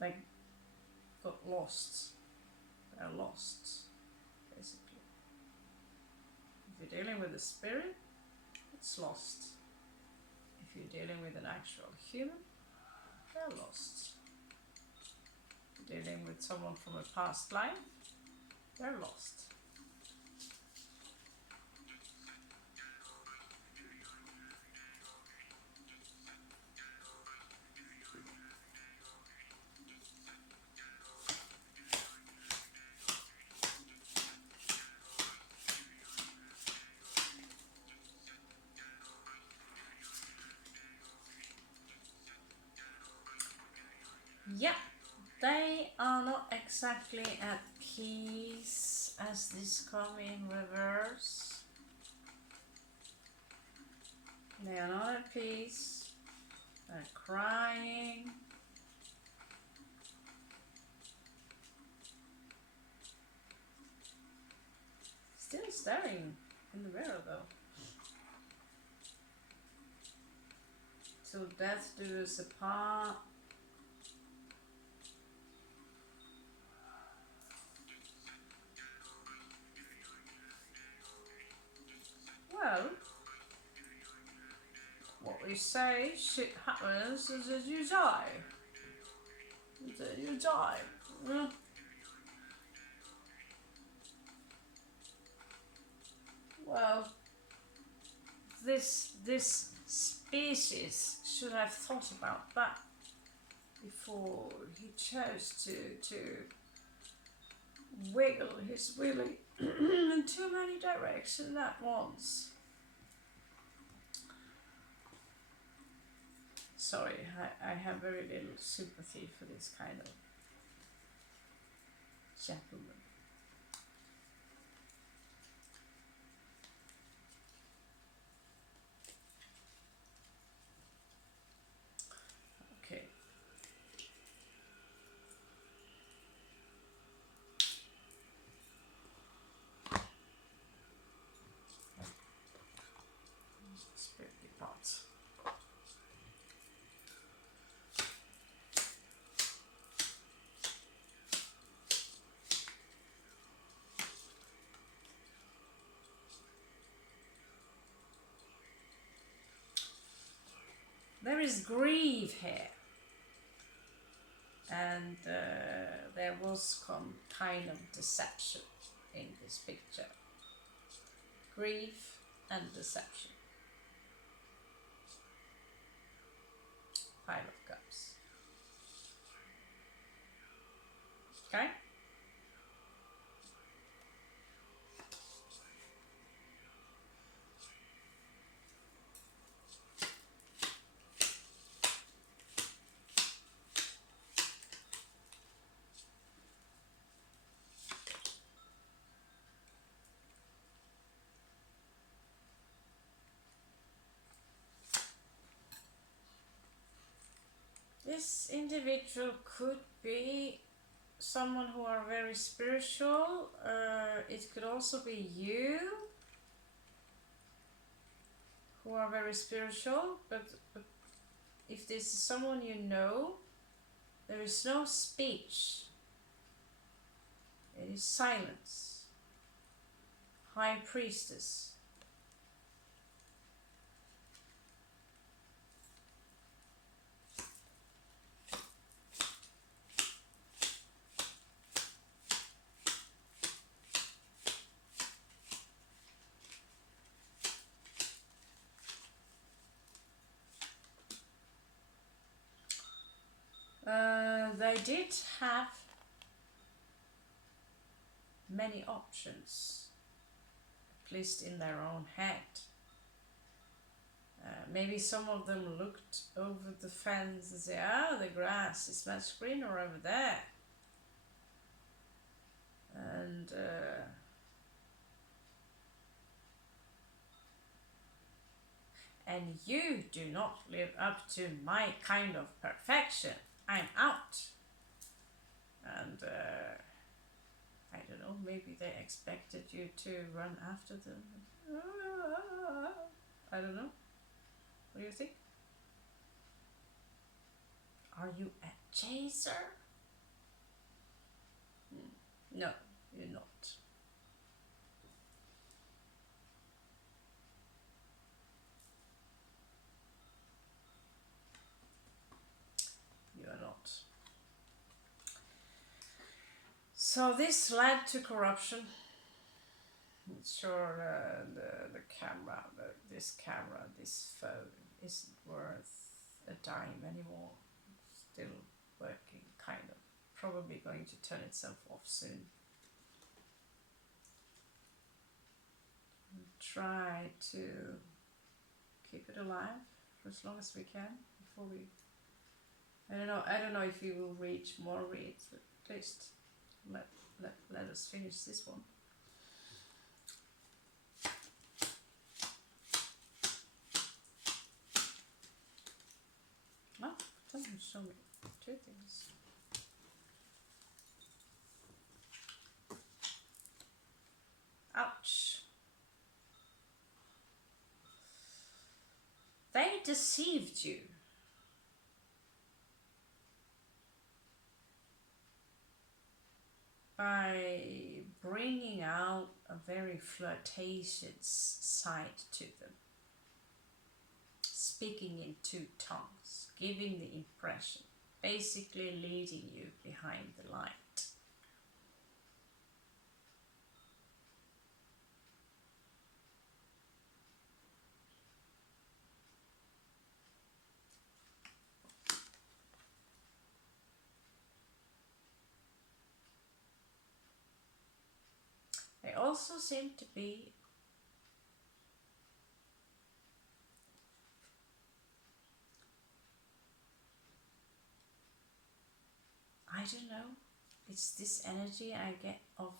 They got lost. They're lost, basically. If you're dealing with a spirit, it's lost. If you're dealing with an actual human, they're lost. If you're dealing with someone from a past life, they're lost. Yeah, they are not exactly at peace as this come in reverse. They are not at peace. They're crying. Still staring in the mirror though. Till death do us apart. Well, what we say, shit happens, is that you die. That you die. Well, this species should have thought about that before he chose to wiggle his willy in too many directions at once. Sorry, I have very little sympathy for this kind of gentleman. Okay. Spirit departs. There is grief here, and there was some kind of deception in this picture. Grief and deception. Five of Cups. Okay? This individual could be someone who are very spiritual. It could also be you who are very spiritual, but if this is someone you know, there is no speech. It is silence. High Priestess. They did have many options, at least in their own head. Maybe some of them looked over the fence and said, "Oh, the grass is much greener over there." And you do not live up to my kind of perfection. I'm out. and I don't know, maybe they expected you to run after them. I don't know. What do you think? Are you a chaser? No, you're not. You are not. So this led to corruption. Sure, the camera, this phone isn't worth a dime anymore. Still working, kind of. Probably going to turn itself off soon. Try to keep it alive for as long as we can before we. I don't know if we will reach more reads, but at least let us finish this one. Oh, doesn't show me two things. Ouch. They deceived you. By bringing out a very flirtatious side to them. Speaking in two tongues, giving the impression, basically leading you behind the light. They also seem to be I don't know, it's this energy I get of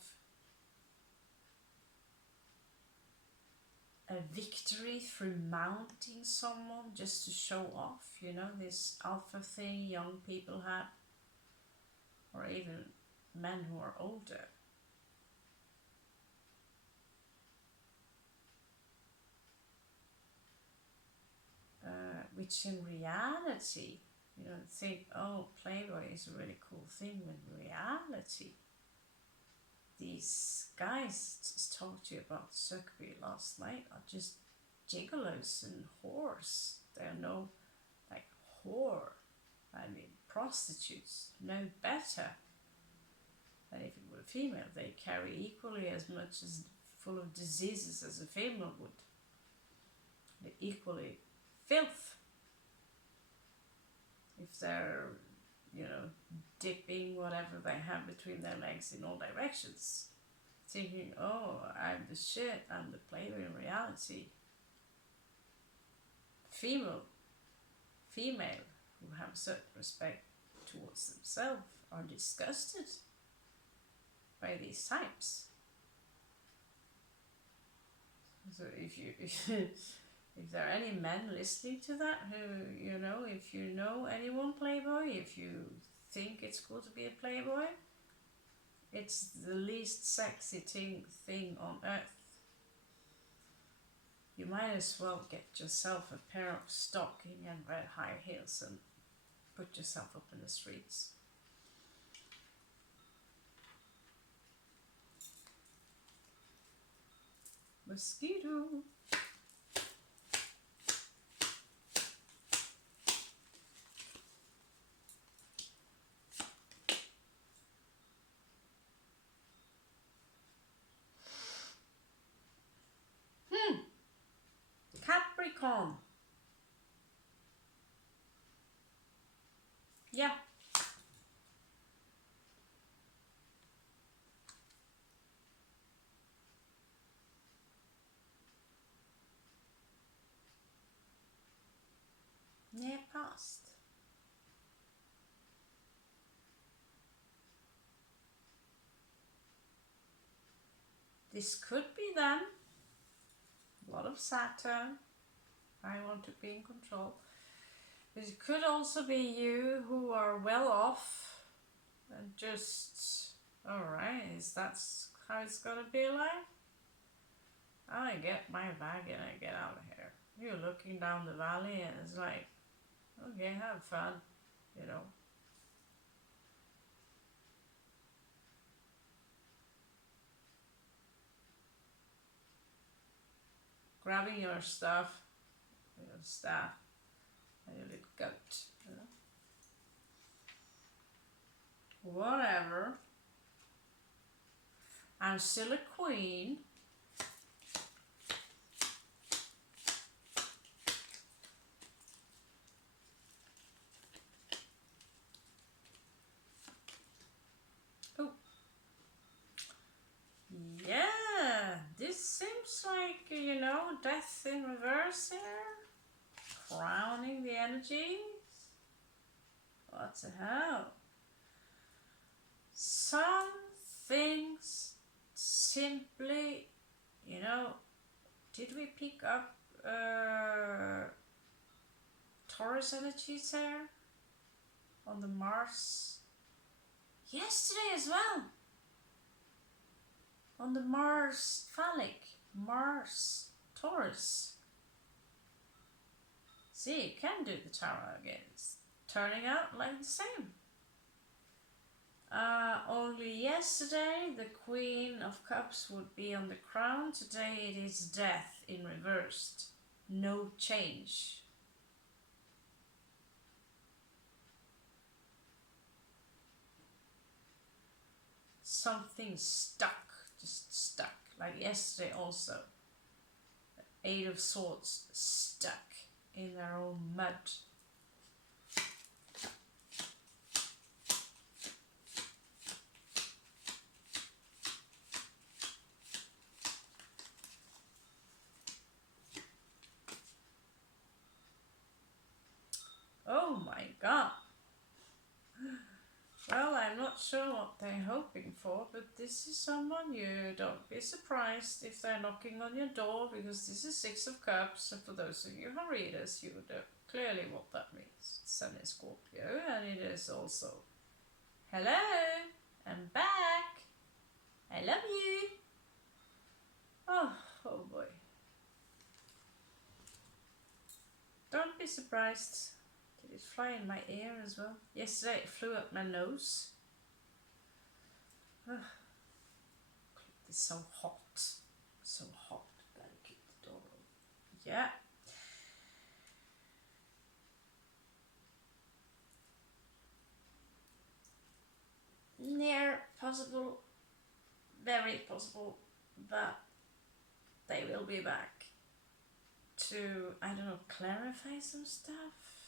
a victory through mounting someone just to show off, you know, this alpha thing young people have, or even men who are older. Which in reality, you know, think, oh, Playboy is a really cool thing, when in reality, these guys just talked to you about Zuckerberg last night are just gigolos and whores. They're no, like, whore. I mean, prostitutes know better than if it were a female. They carry equally as much as full of diseases as a female would. They're equally filth. If they're, you know, dipping whatever they have between their legs in all directions, thinking, oh, I'm the shit, I'm the player in reality. Female who have a certain respect towards themselves are disgusted by these types. So if there are any men listening to that who, you know, if you know anyone Playboy, if you think it's cool to be a Playboy, it's the least sexy thing on earth. You might as well get yourself a pair of stocking and red high heels and put yourself up in the streets. Mosquito. Capricorn. Yeah. Near past. This could be them. A lot of Saturn. I want to be in control. It could also be you who are well off, and just, alright, is that how it's gonna be like? I get my bag and I get out of here. You're looking down the valley and it's like, okay, have fun, you know. Grabbing your stuff, your staff, and your little goat, you know. Whatever. I'm still a queen. Oh. Yeah, this seems like, you know, death in reverse here. Crowning the energies. What the hell? Some things simply, you know, did we pick up Taurus energies there on the Mars yesterday as well? On the Mars phallic, Mars Taurus. See, you can do the tarot again. It's turning out like the same. Only yesterday the Queen of Cups would be on the crown. Today it is death in reversed. No change. Something stuck, just stuck. Like yesterday also. The Eight of Swords stuck in their own mud. Oh my god. Well, I'm not sure what they're hoping for, but this is someone you don't be surprised if they're knocking on your door, because this is Six of Cups, and for those of you who are readers, you would know clearly what that means. Sun is Scorpio, and it is also, hello, I'm back, I love you. Oh boy. Don't be surprised. Did it fly in my ear as well? Yesterday it flew up my nose. It's so hot. So hot. Gotta keep the door open. Yeah. Near possible, very possible that they will be back to, I don't know, clarify some stuff.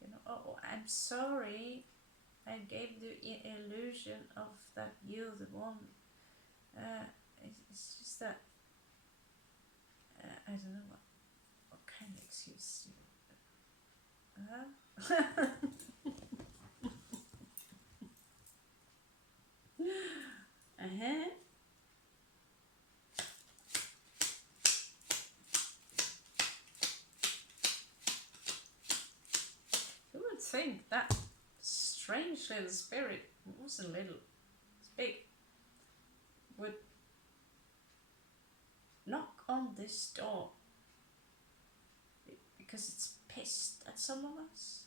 You know, oh, I'm sorry, I gave the illusion of that you're the one. It's just that I don't know what kind of excuse you. Who would think that strange little spirit, it wasn't little, it's big, would knock on this door because it's pissed at someone else?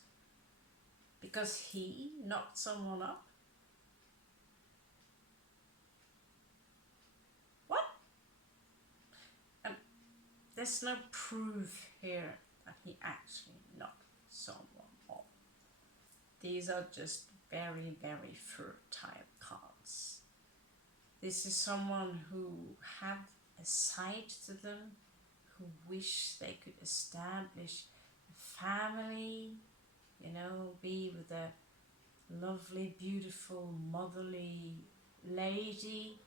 Because he knocked someone up? What? There's no proof here that he actually knocked someone up. These are just very, very fertile cards. This is someone who had a side to them, who wish they could establish a family, you know, be with a lovely, beautiful, motherly lady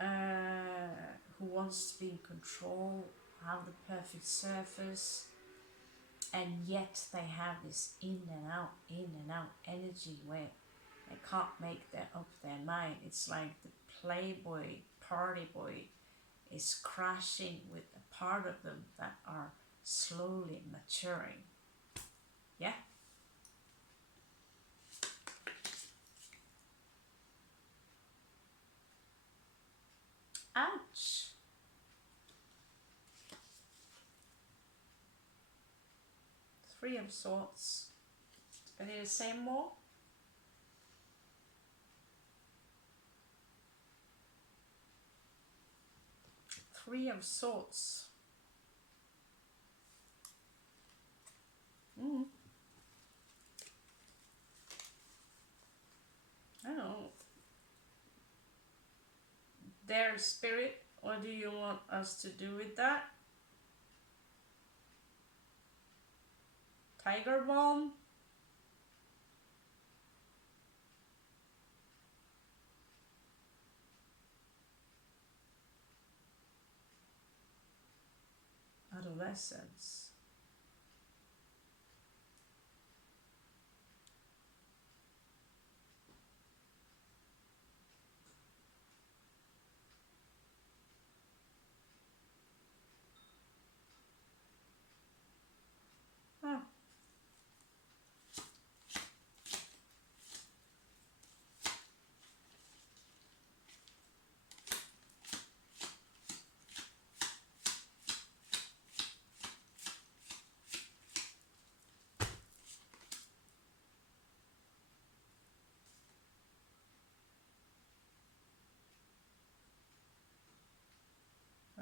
who wants to be in control, have the perfect surface, and yet they have this in and out energy where they can't make up their mind. It's like the playboy, party boy is crashing with a part of them that are slowly maturing. Yeah? Ouch. Three of Swords. I need to say more. Three of Swords. I don't know. Their spirit, what do you want us to do with that? Tiger Balm? Adolescence. Oh.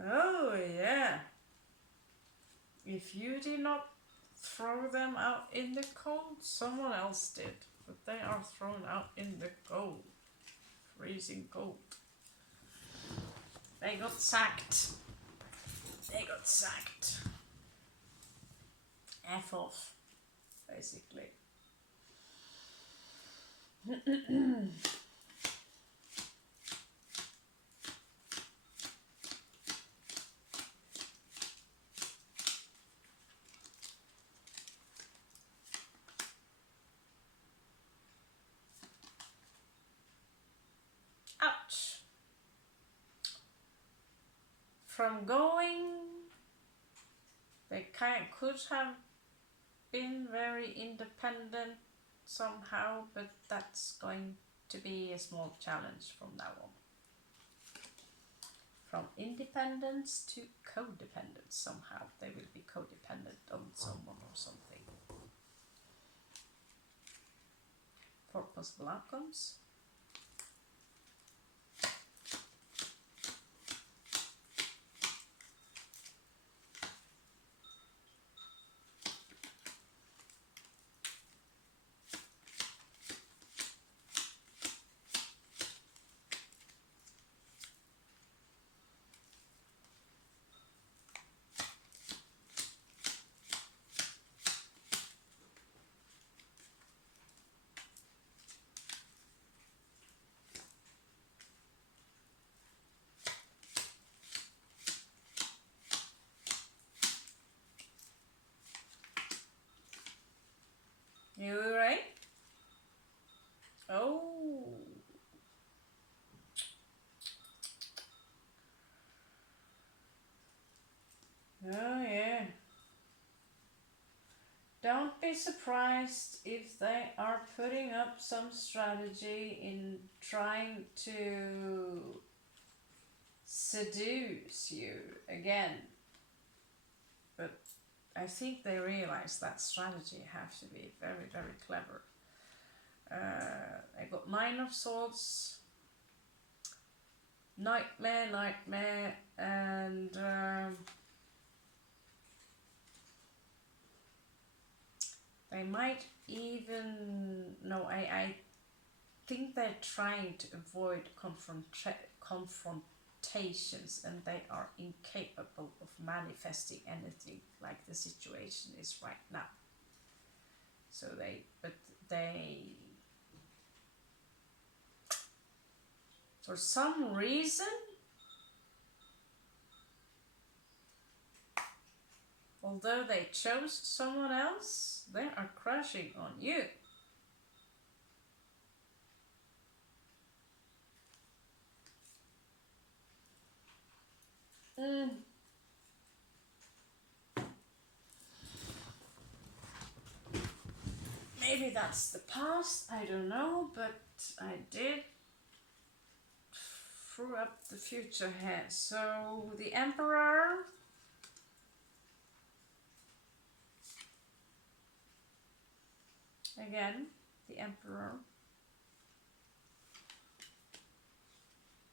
Oh, yeah. If you did not throw them out in the cold, someone else did. But they are thrown out in the cold. Freezing cold. They got sacked. They got sacked. F off, basically. Ouch. From going, they could have been very independent somehow, but that's going to be a small challenge from now on. From independence to codependence, somehow they will be codependent on someone or something. For possible outcomes. You right? Oh. Oh yeah. Don't be surprised if they are putting up some strategy in trying to seduce you again. But I think they realize that strategy has to be very, very clever. I got 9 of Swords, Nightmare, and they might even, no, I think they're trying to avoid confrontations, and they are incapable of manifesting anything like the situation is right now. So they, for some reason, although they chose someone else, they are crushing on you. Maybe that's the past, I don't know, but I did threw up the future here. So the Emperor. Again, the Emperor.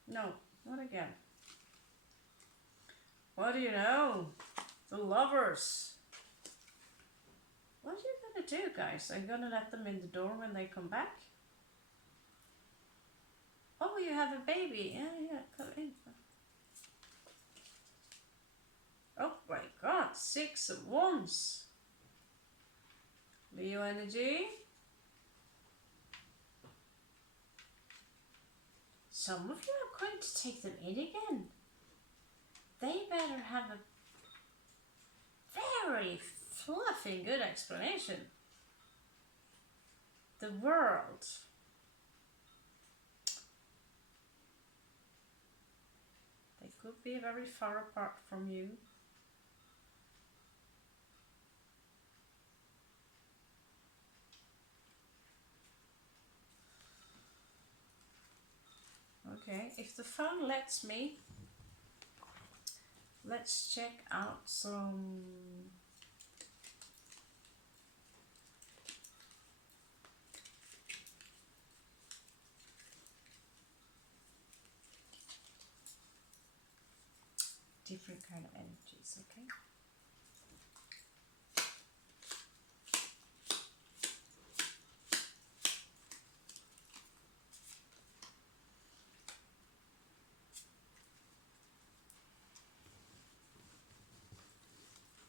No, not again. What do you know? The Lovers. What are you gonna do, guys? Are you gonna let them in the door when they come back? Oh, you have a baby. Yeah, come in. Oh my God, 6 of Wands. Leo energy. Some of you are going to take them in again. They better have a very fluffy good explanation. The World. They could be very far apart from you. Okay, if the phone lets me, let's check out some different kind of energies, okay?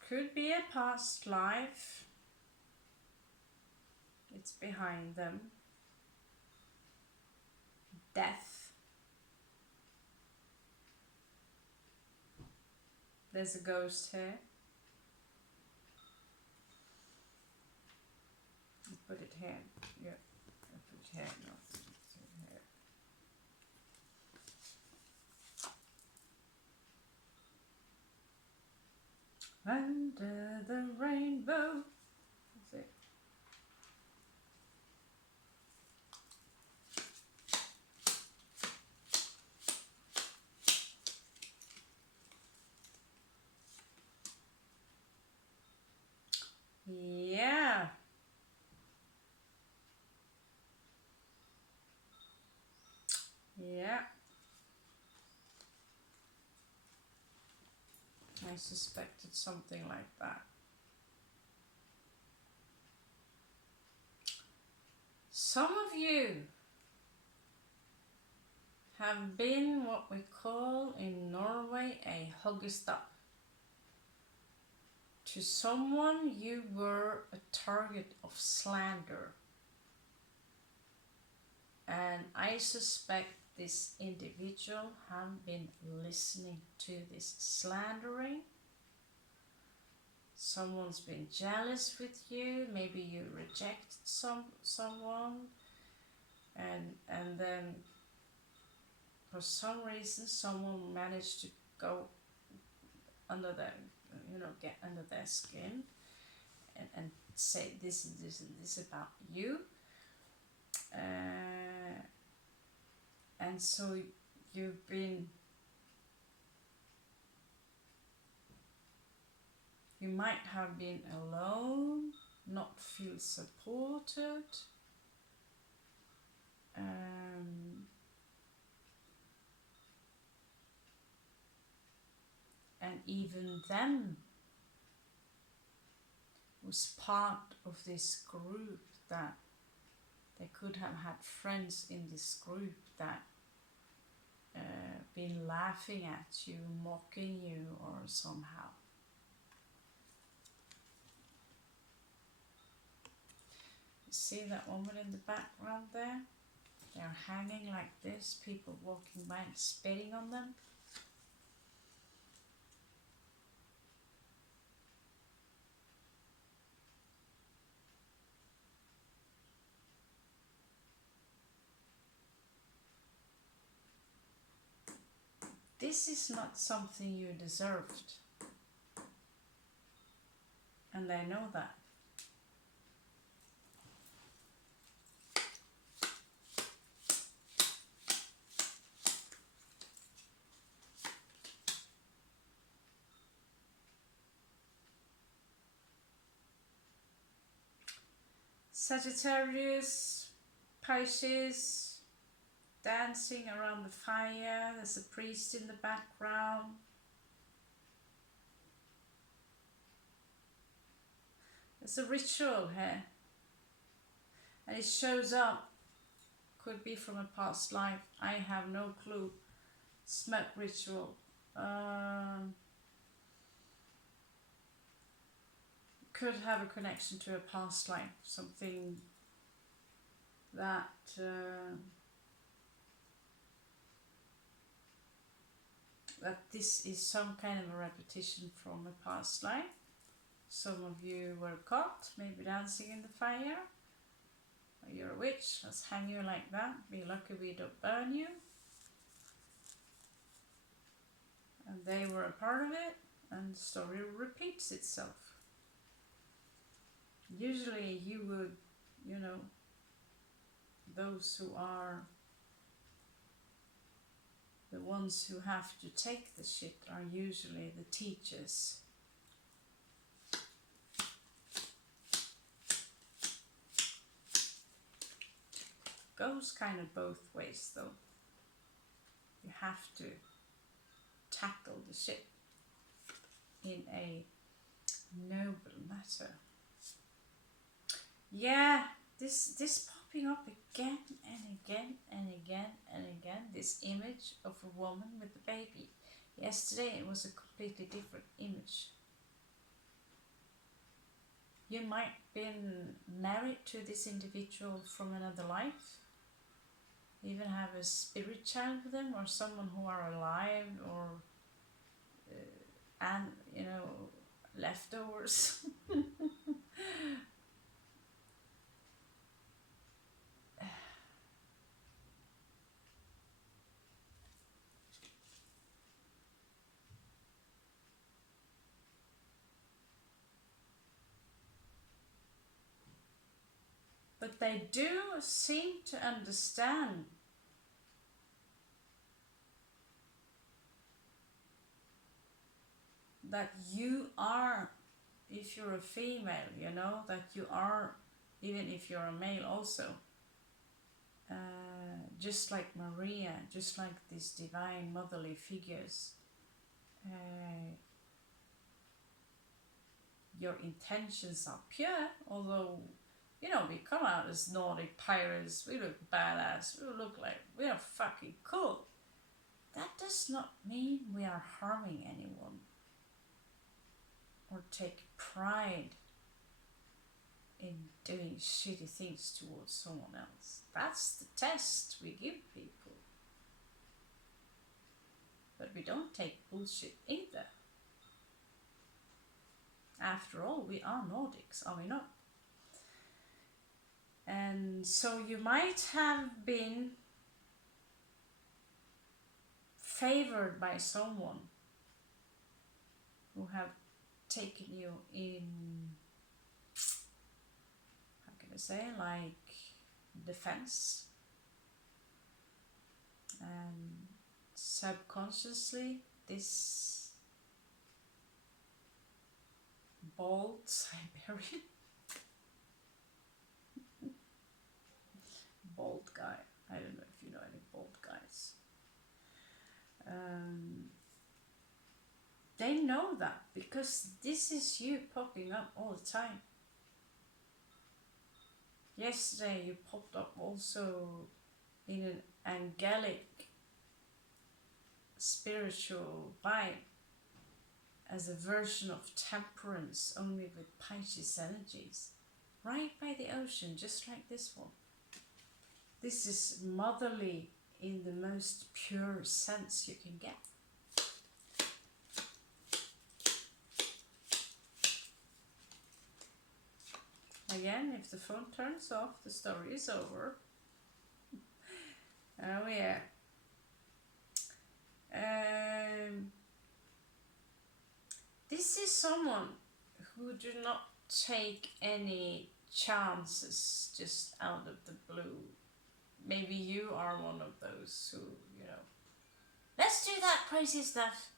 Could be a past life. It's behind them. Death. There's a ghost here. Put it here. Yeah, I put it here. No, put it here. Under the rainbow. That's it. Yeah. Yeah. I suspected something like that. Some of you have been what we call in Norway a hoggestabb. To someone you were a target of slander. And I suspect this individual have been listening to this slandering. Someone's been jealous with you. Maybe you rejected someone, and then for some reason someone managed to go under their, get under their skin and say this and this and this about you. And so you've been, you might have been alone, not feel supported, and even them was part of this group that they could have had friends in this group that been laughing at you, mocking you, or somehow. You see that woman in the background there? They're hanging like this, people walking by and spitting on them. This is not something you deserved. And they know that. Sagittarius, Pisces, dancing around the fire. There's a priest in the background. There's a ritual here, and it shows up. Could be from a past life. I have no clue. Smoke ritual. Could have a connection to a past life. Something that that this is some kind of a repetition from a past life. Some of you were caught, maybe dancing in the fire. You're a witch, let's hang you like that. Be lucky we don't burn you. And they were a part of it, and the story repeats itself. Usually you would, you know, those who are the ones who have to take the shit are usually the teachers. Goes kind of both ways though. You have to tackle the shit in a noble matter. Yeah, this popping up again and again and again and again. This image of a woman with a baby. Yesterday it was a completely different image. You might have been married to this individual from another life. Even have a spirit child with them, or someone who are alive, or and you know, leftovers. But they do seem to understand that you are, if you're a female, you know, that you are, even if you're a male also, just like Maria, just like these divine motherly figures, your intentions are pure, although, you know, we come out as Nordic pirates, we look badass, we look like we are fucking cool. That does not mean we are harming anyone or take pride in doing shitty things towards someone else. That's the test we give people. But we don't take bullshit either. After all, we are Nordics, are we not? And so you might have been favored by someone who have taken you in, how can I say, like defense, and subconsciously this bald Siberian bald guy, I don't know if you know any bald guys, they know that because this is you popping up all the time. Yesterday you popped up also in an angelic spiritual vibe as a version of temperance, only with Pisces energies, right by the ocean, just like this one. This is motherly in the most pure sense you can get. Again, if the phone turns off, the story is over. Oh yeah. This is someone who do not take any chances just out of the blue. Maybe you are one of those who, you know, let's do that crazy stuff.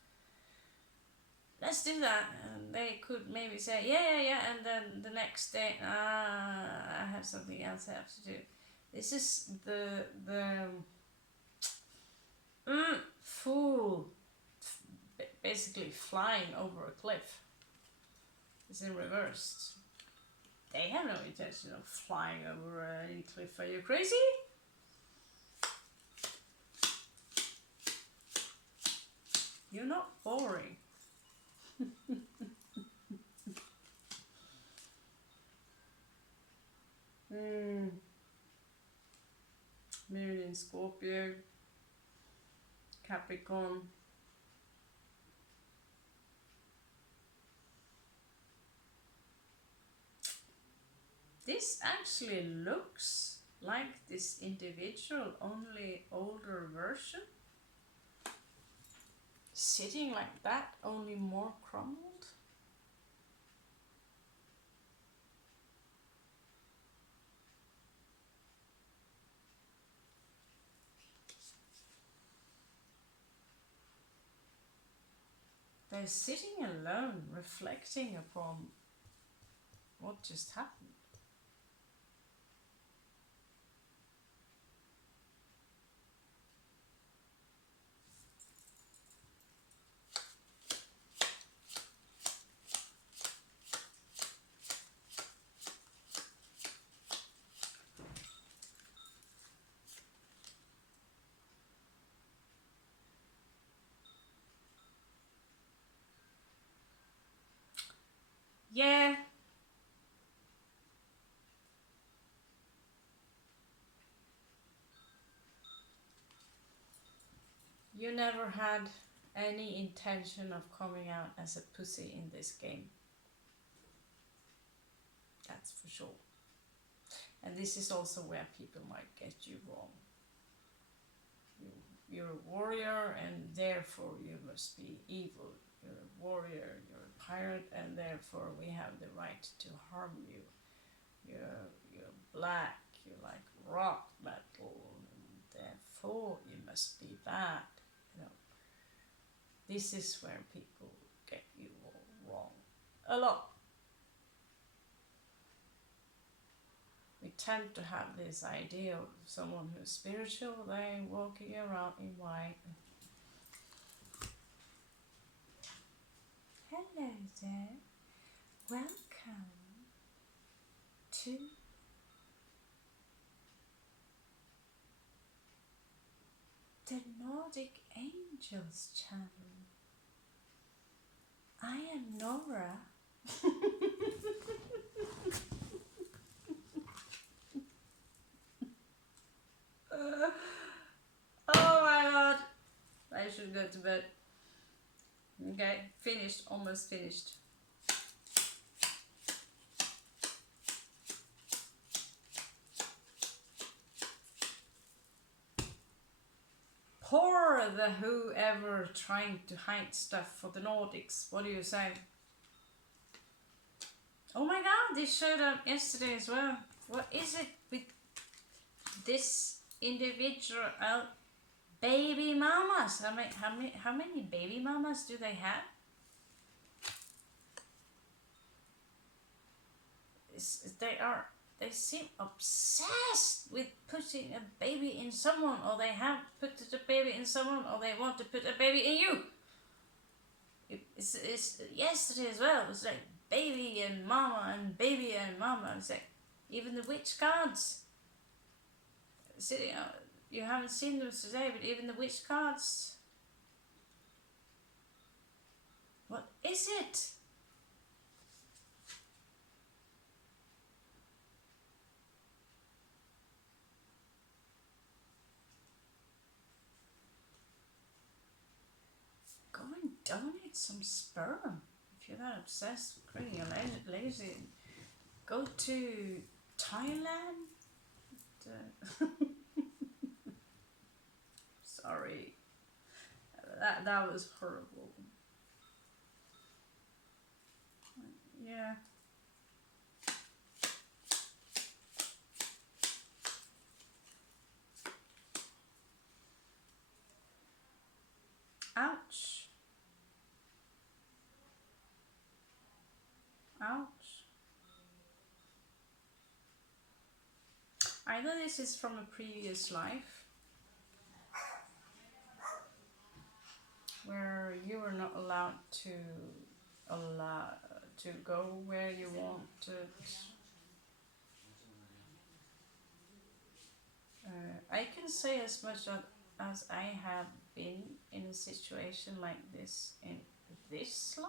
let's do that. And they could maybe say, yeah, and then the next day, I have something else I have to do. This is the fool basically flying over a cliff. It's in reverse. They have no intention of flying over any cliff. Are you crazy? You're not boring. Moon in Scorpio, Capricorn. This actually looks like this individual, only older version. Sitting like that, only more crumbled. They're sitting alone, reflecting upon what just happened. Yeah. You never had any intention of coming out as a pussy in this game. That's for sure. And this is also where people might get you wrong. You're a warrior and therefore you must be evil. You're a warrior, you're a pirate, and therefore we have the right to harm you. You're black, you like rock metal, and therefore you must be bad. You know, this is where people get you all wrong. A lot. We tend to have this idea of someone who's spiritual, they're walking around in white. Hello there, welcome to the Nordic Angels channel. I am Nora. Oh my god, I should go to bed. Okay, finished, almost finished. Poor the whoever trying to hide stuff for the Nordics. What do you say? Oh my god, this showed up yesterday as well. What is it with this individual baby mamas? How many baby mamas do they have? They seem obsessed with putting a baby in someone, or they have put a baby in someone, or they want to put a baby in you. It's yesterday as well. It was like baby and mama and baby and mama. It's like even the witch cards. Sitting out, you haven't seen them today, but even the witch cards. What is it? Go and donate some sperm if you're that obsessed with creating a lazy. Go to Thailand. Sorry, that was horrible. Yeah. Ouch. Ouch. Either this is from a previous life where you were not allowed to go where you wanted. I can say as much as I have been in a situation like this in this life.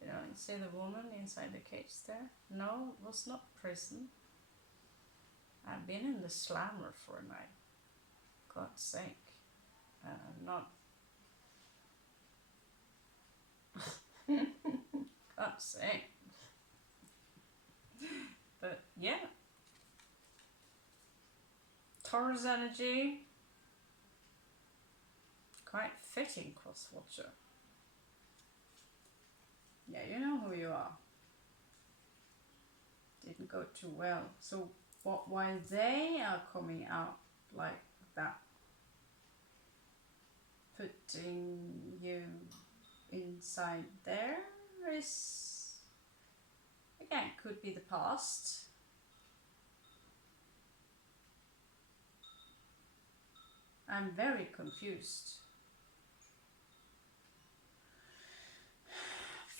You know, say the woman inside the cage there. No, it was not prison. I've been in the slammer for a night. God's sake. Not. God's sake. But yeah. Taurus energy. Quite fitting, Crosswatcher. Yeah, you know who you are. Didn't go too well. So while they are coming out like that, putting you inside there is, again, could be the past. I'm very confused.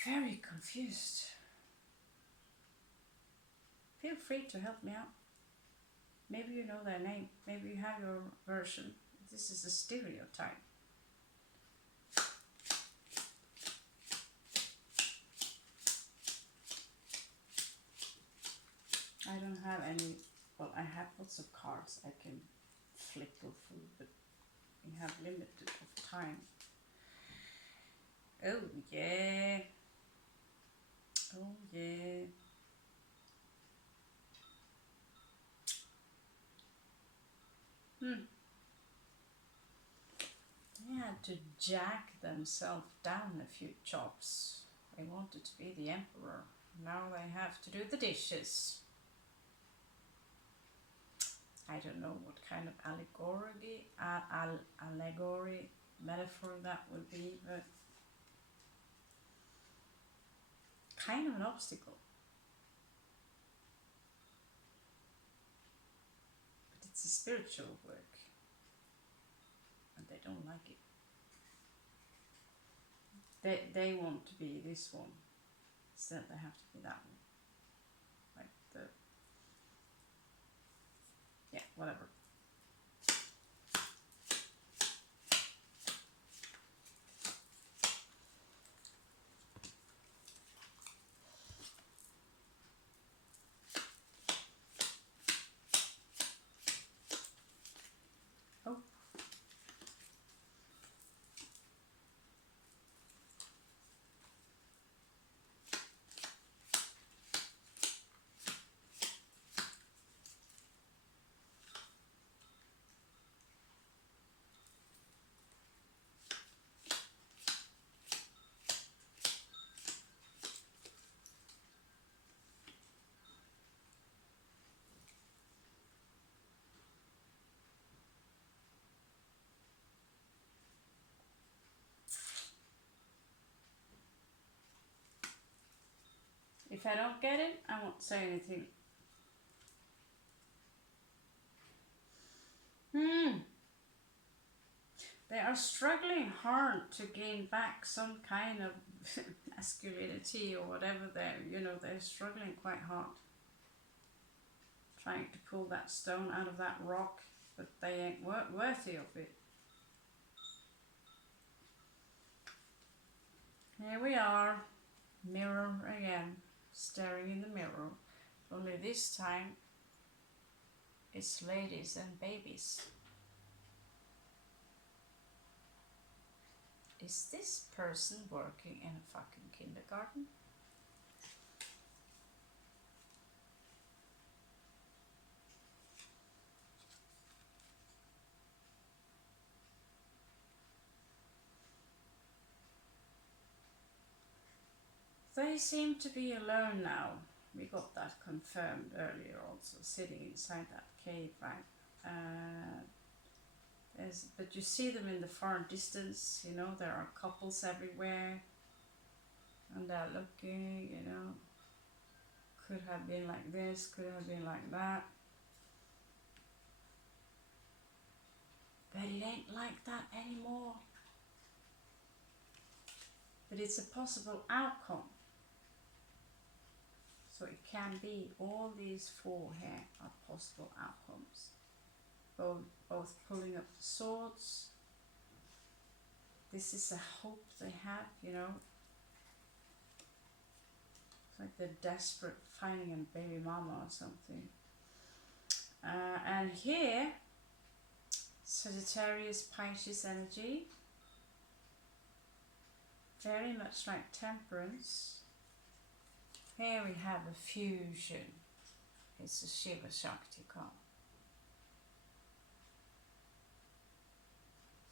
Very confused. Feel free to help me out. Maybe you know their name. Maybe you have your version. This is a stereotype. I don't have any. Well, I have lots of cards I can flickle through, but we have limited of time. Oh yeah. Oh yeah. They had to jack themselves down a few chops. They wanted to be the emperor. Now they have to do the dishes. I don't know what kind of allegory metaphor that would be, but kind of an obstacle. But it's a spiritual work, and they don't like it. They want to be this one, instead they have to be that one. Like the, yeah, whatever. Oh. If I don't get it, I won't say anything. They are struggling hard to gain back some kind of masculinity or whatever. They're struggling quite hard. Trying to pull that stone out of that rock, but they ain't worthy of it. Here we are, mirror again, staring in the mirror. Only this time it's ladies and babies. Is this person working in a fucking kindergarten? They seem to be alone now. We got that confirmed earlier also, sitting inside that cave, right? But you see them in the far distance, there are couples everywhere. And they're looking, you know, could have been like this, could have been like that. But it ain't like that anymore. But it's a possible outcome. So it can be, all these four here are possible outcomes. Both pulling up the swords. This is a hope they have, you know. It's like they're desperate, finding a baby mama or something. And here, Sagittarius, Pisces energy. Very much like Temperance. Here we have a fusion. It's a Shiva Shakti card.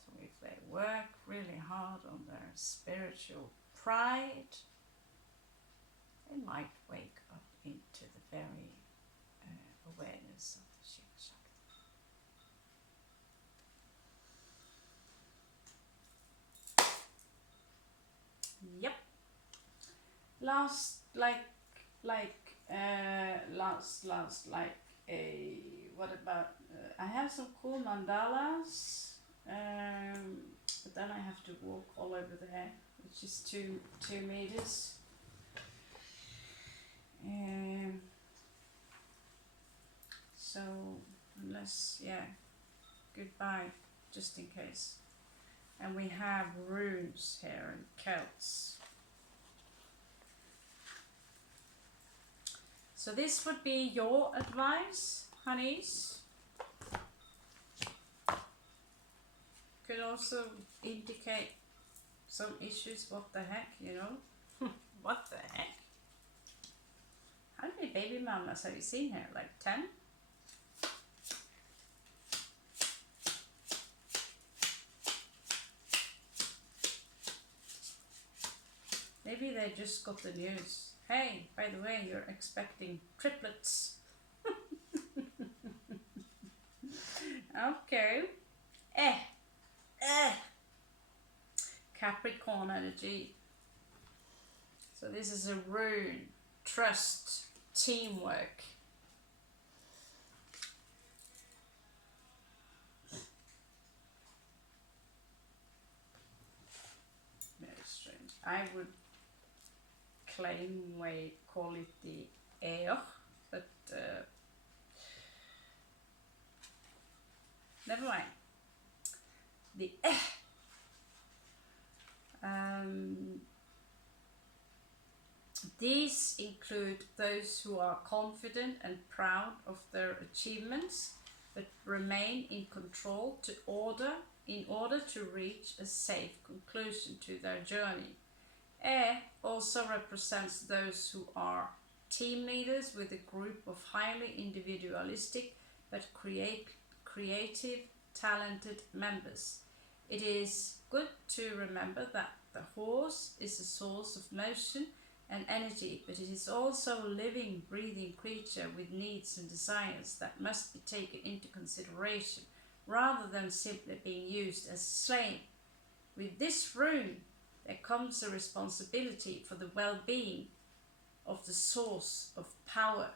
So if they work really hard on their spiritual pride, they might wake up into the very awareness of the Shiva Shakti. Yep. Last what about, I have some cool mandalas, but then I have to walk all over there, which is 2 meters. So unless, yeah, goodbye, just in case. And we have runes here and Celts. So this would be your advice, honeys. Could also indicate some issues, what the heck, you know. What the heck? How many baby mamas have you seen here? Like 10? Maybe they just got the news. Hey, by the way, you're expecting triplets. Okay. Capricorn energy. So this is a rune. Trust. Teamwork. Very strange. I would call it the air, but never mind. The these include those who are confident and proud of their achievements, but remain in control in order to reach a safe conclusion to their journey. Air also represents those who are team leaders with a group of highly individualistic but creative, talented members. It is good to remember that the horse is a source of motion and energy, but it is also a living, breathing creature with needs and desires that must be taken into consideration rather than simply being used as a slave. With this rune, there comes a responsibility for the well-being of the source of power.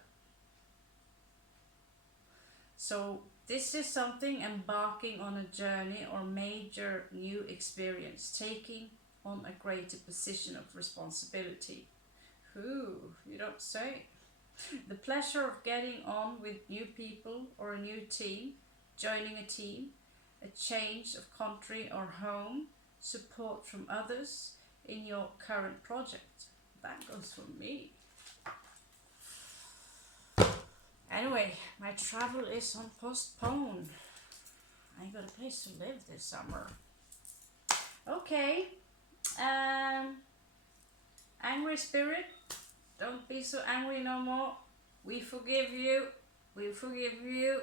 So this is something embarking on a journey or major new experience, taking on a greater position of responsibility. Ooh, you don't say. The pleasure of getting on with new people or a new team, joining a team, a change of country or home, support from others in your current project. That goes for me. Anyway, my travel is on postpone. I got a place to live this summer. Okay. Angry spirit, don't be so angry no more. We forgive you. We forgive you.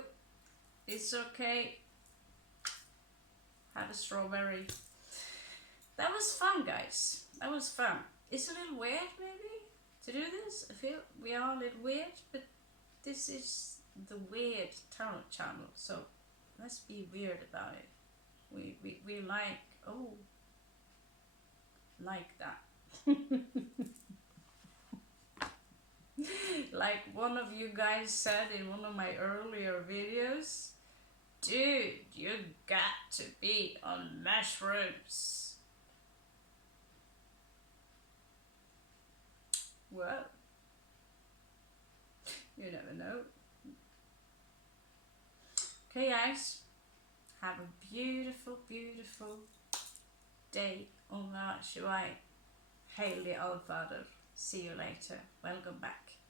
It's okay. Have a strawberry. That was fun, guys. That was fun. It's a little weird, maybe, to do this. I feel we are a little weird, but this is the weird tarot channel, so let's be weird about it. We like, oh, like that. Like one of you guys said in one of my earlier videos, dude, you got to be on mushrooms. Well, you never know. Okay, guys, have a beautiful, beautiful day. Om Namah Shivaya. Hail the Allfather. See you later. Welcome back.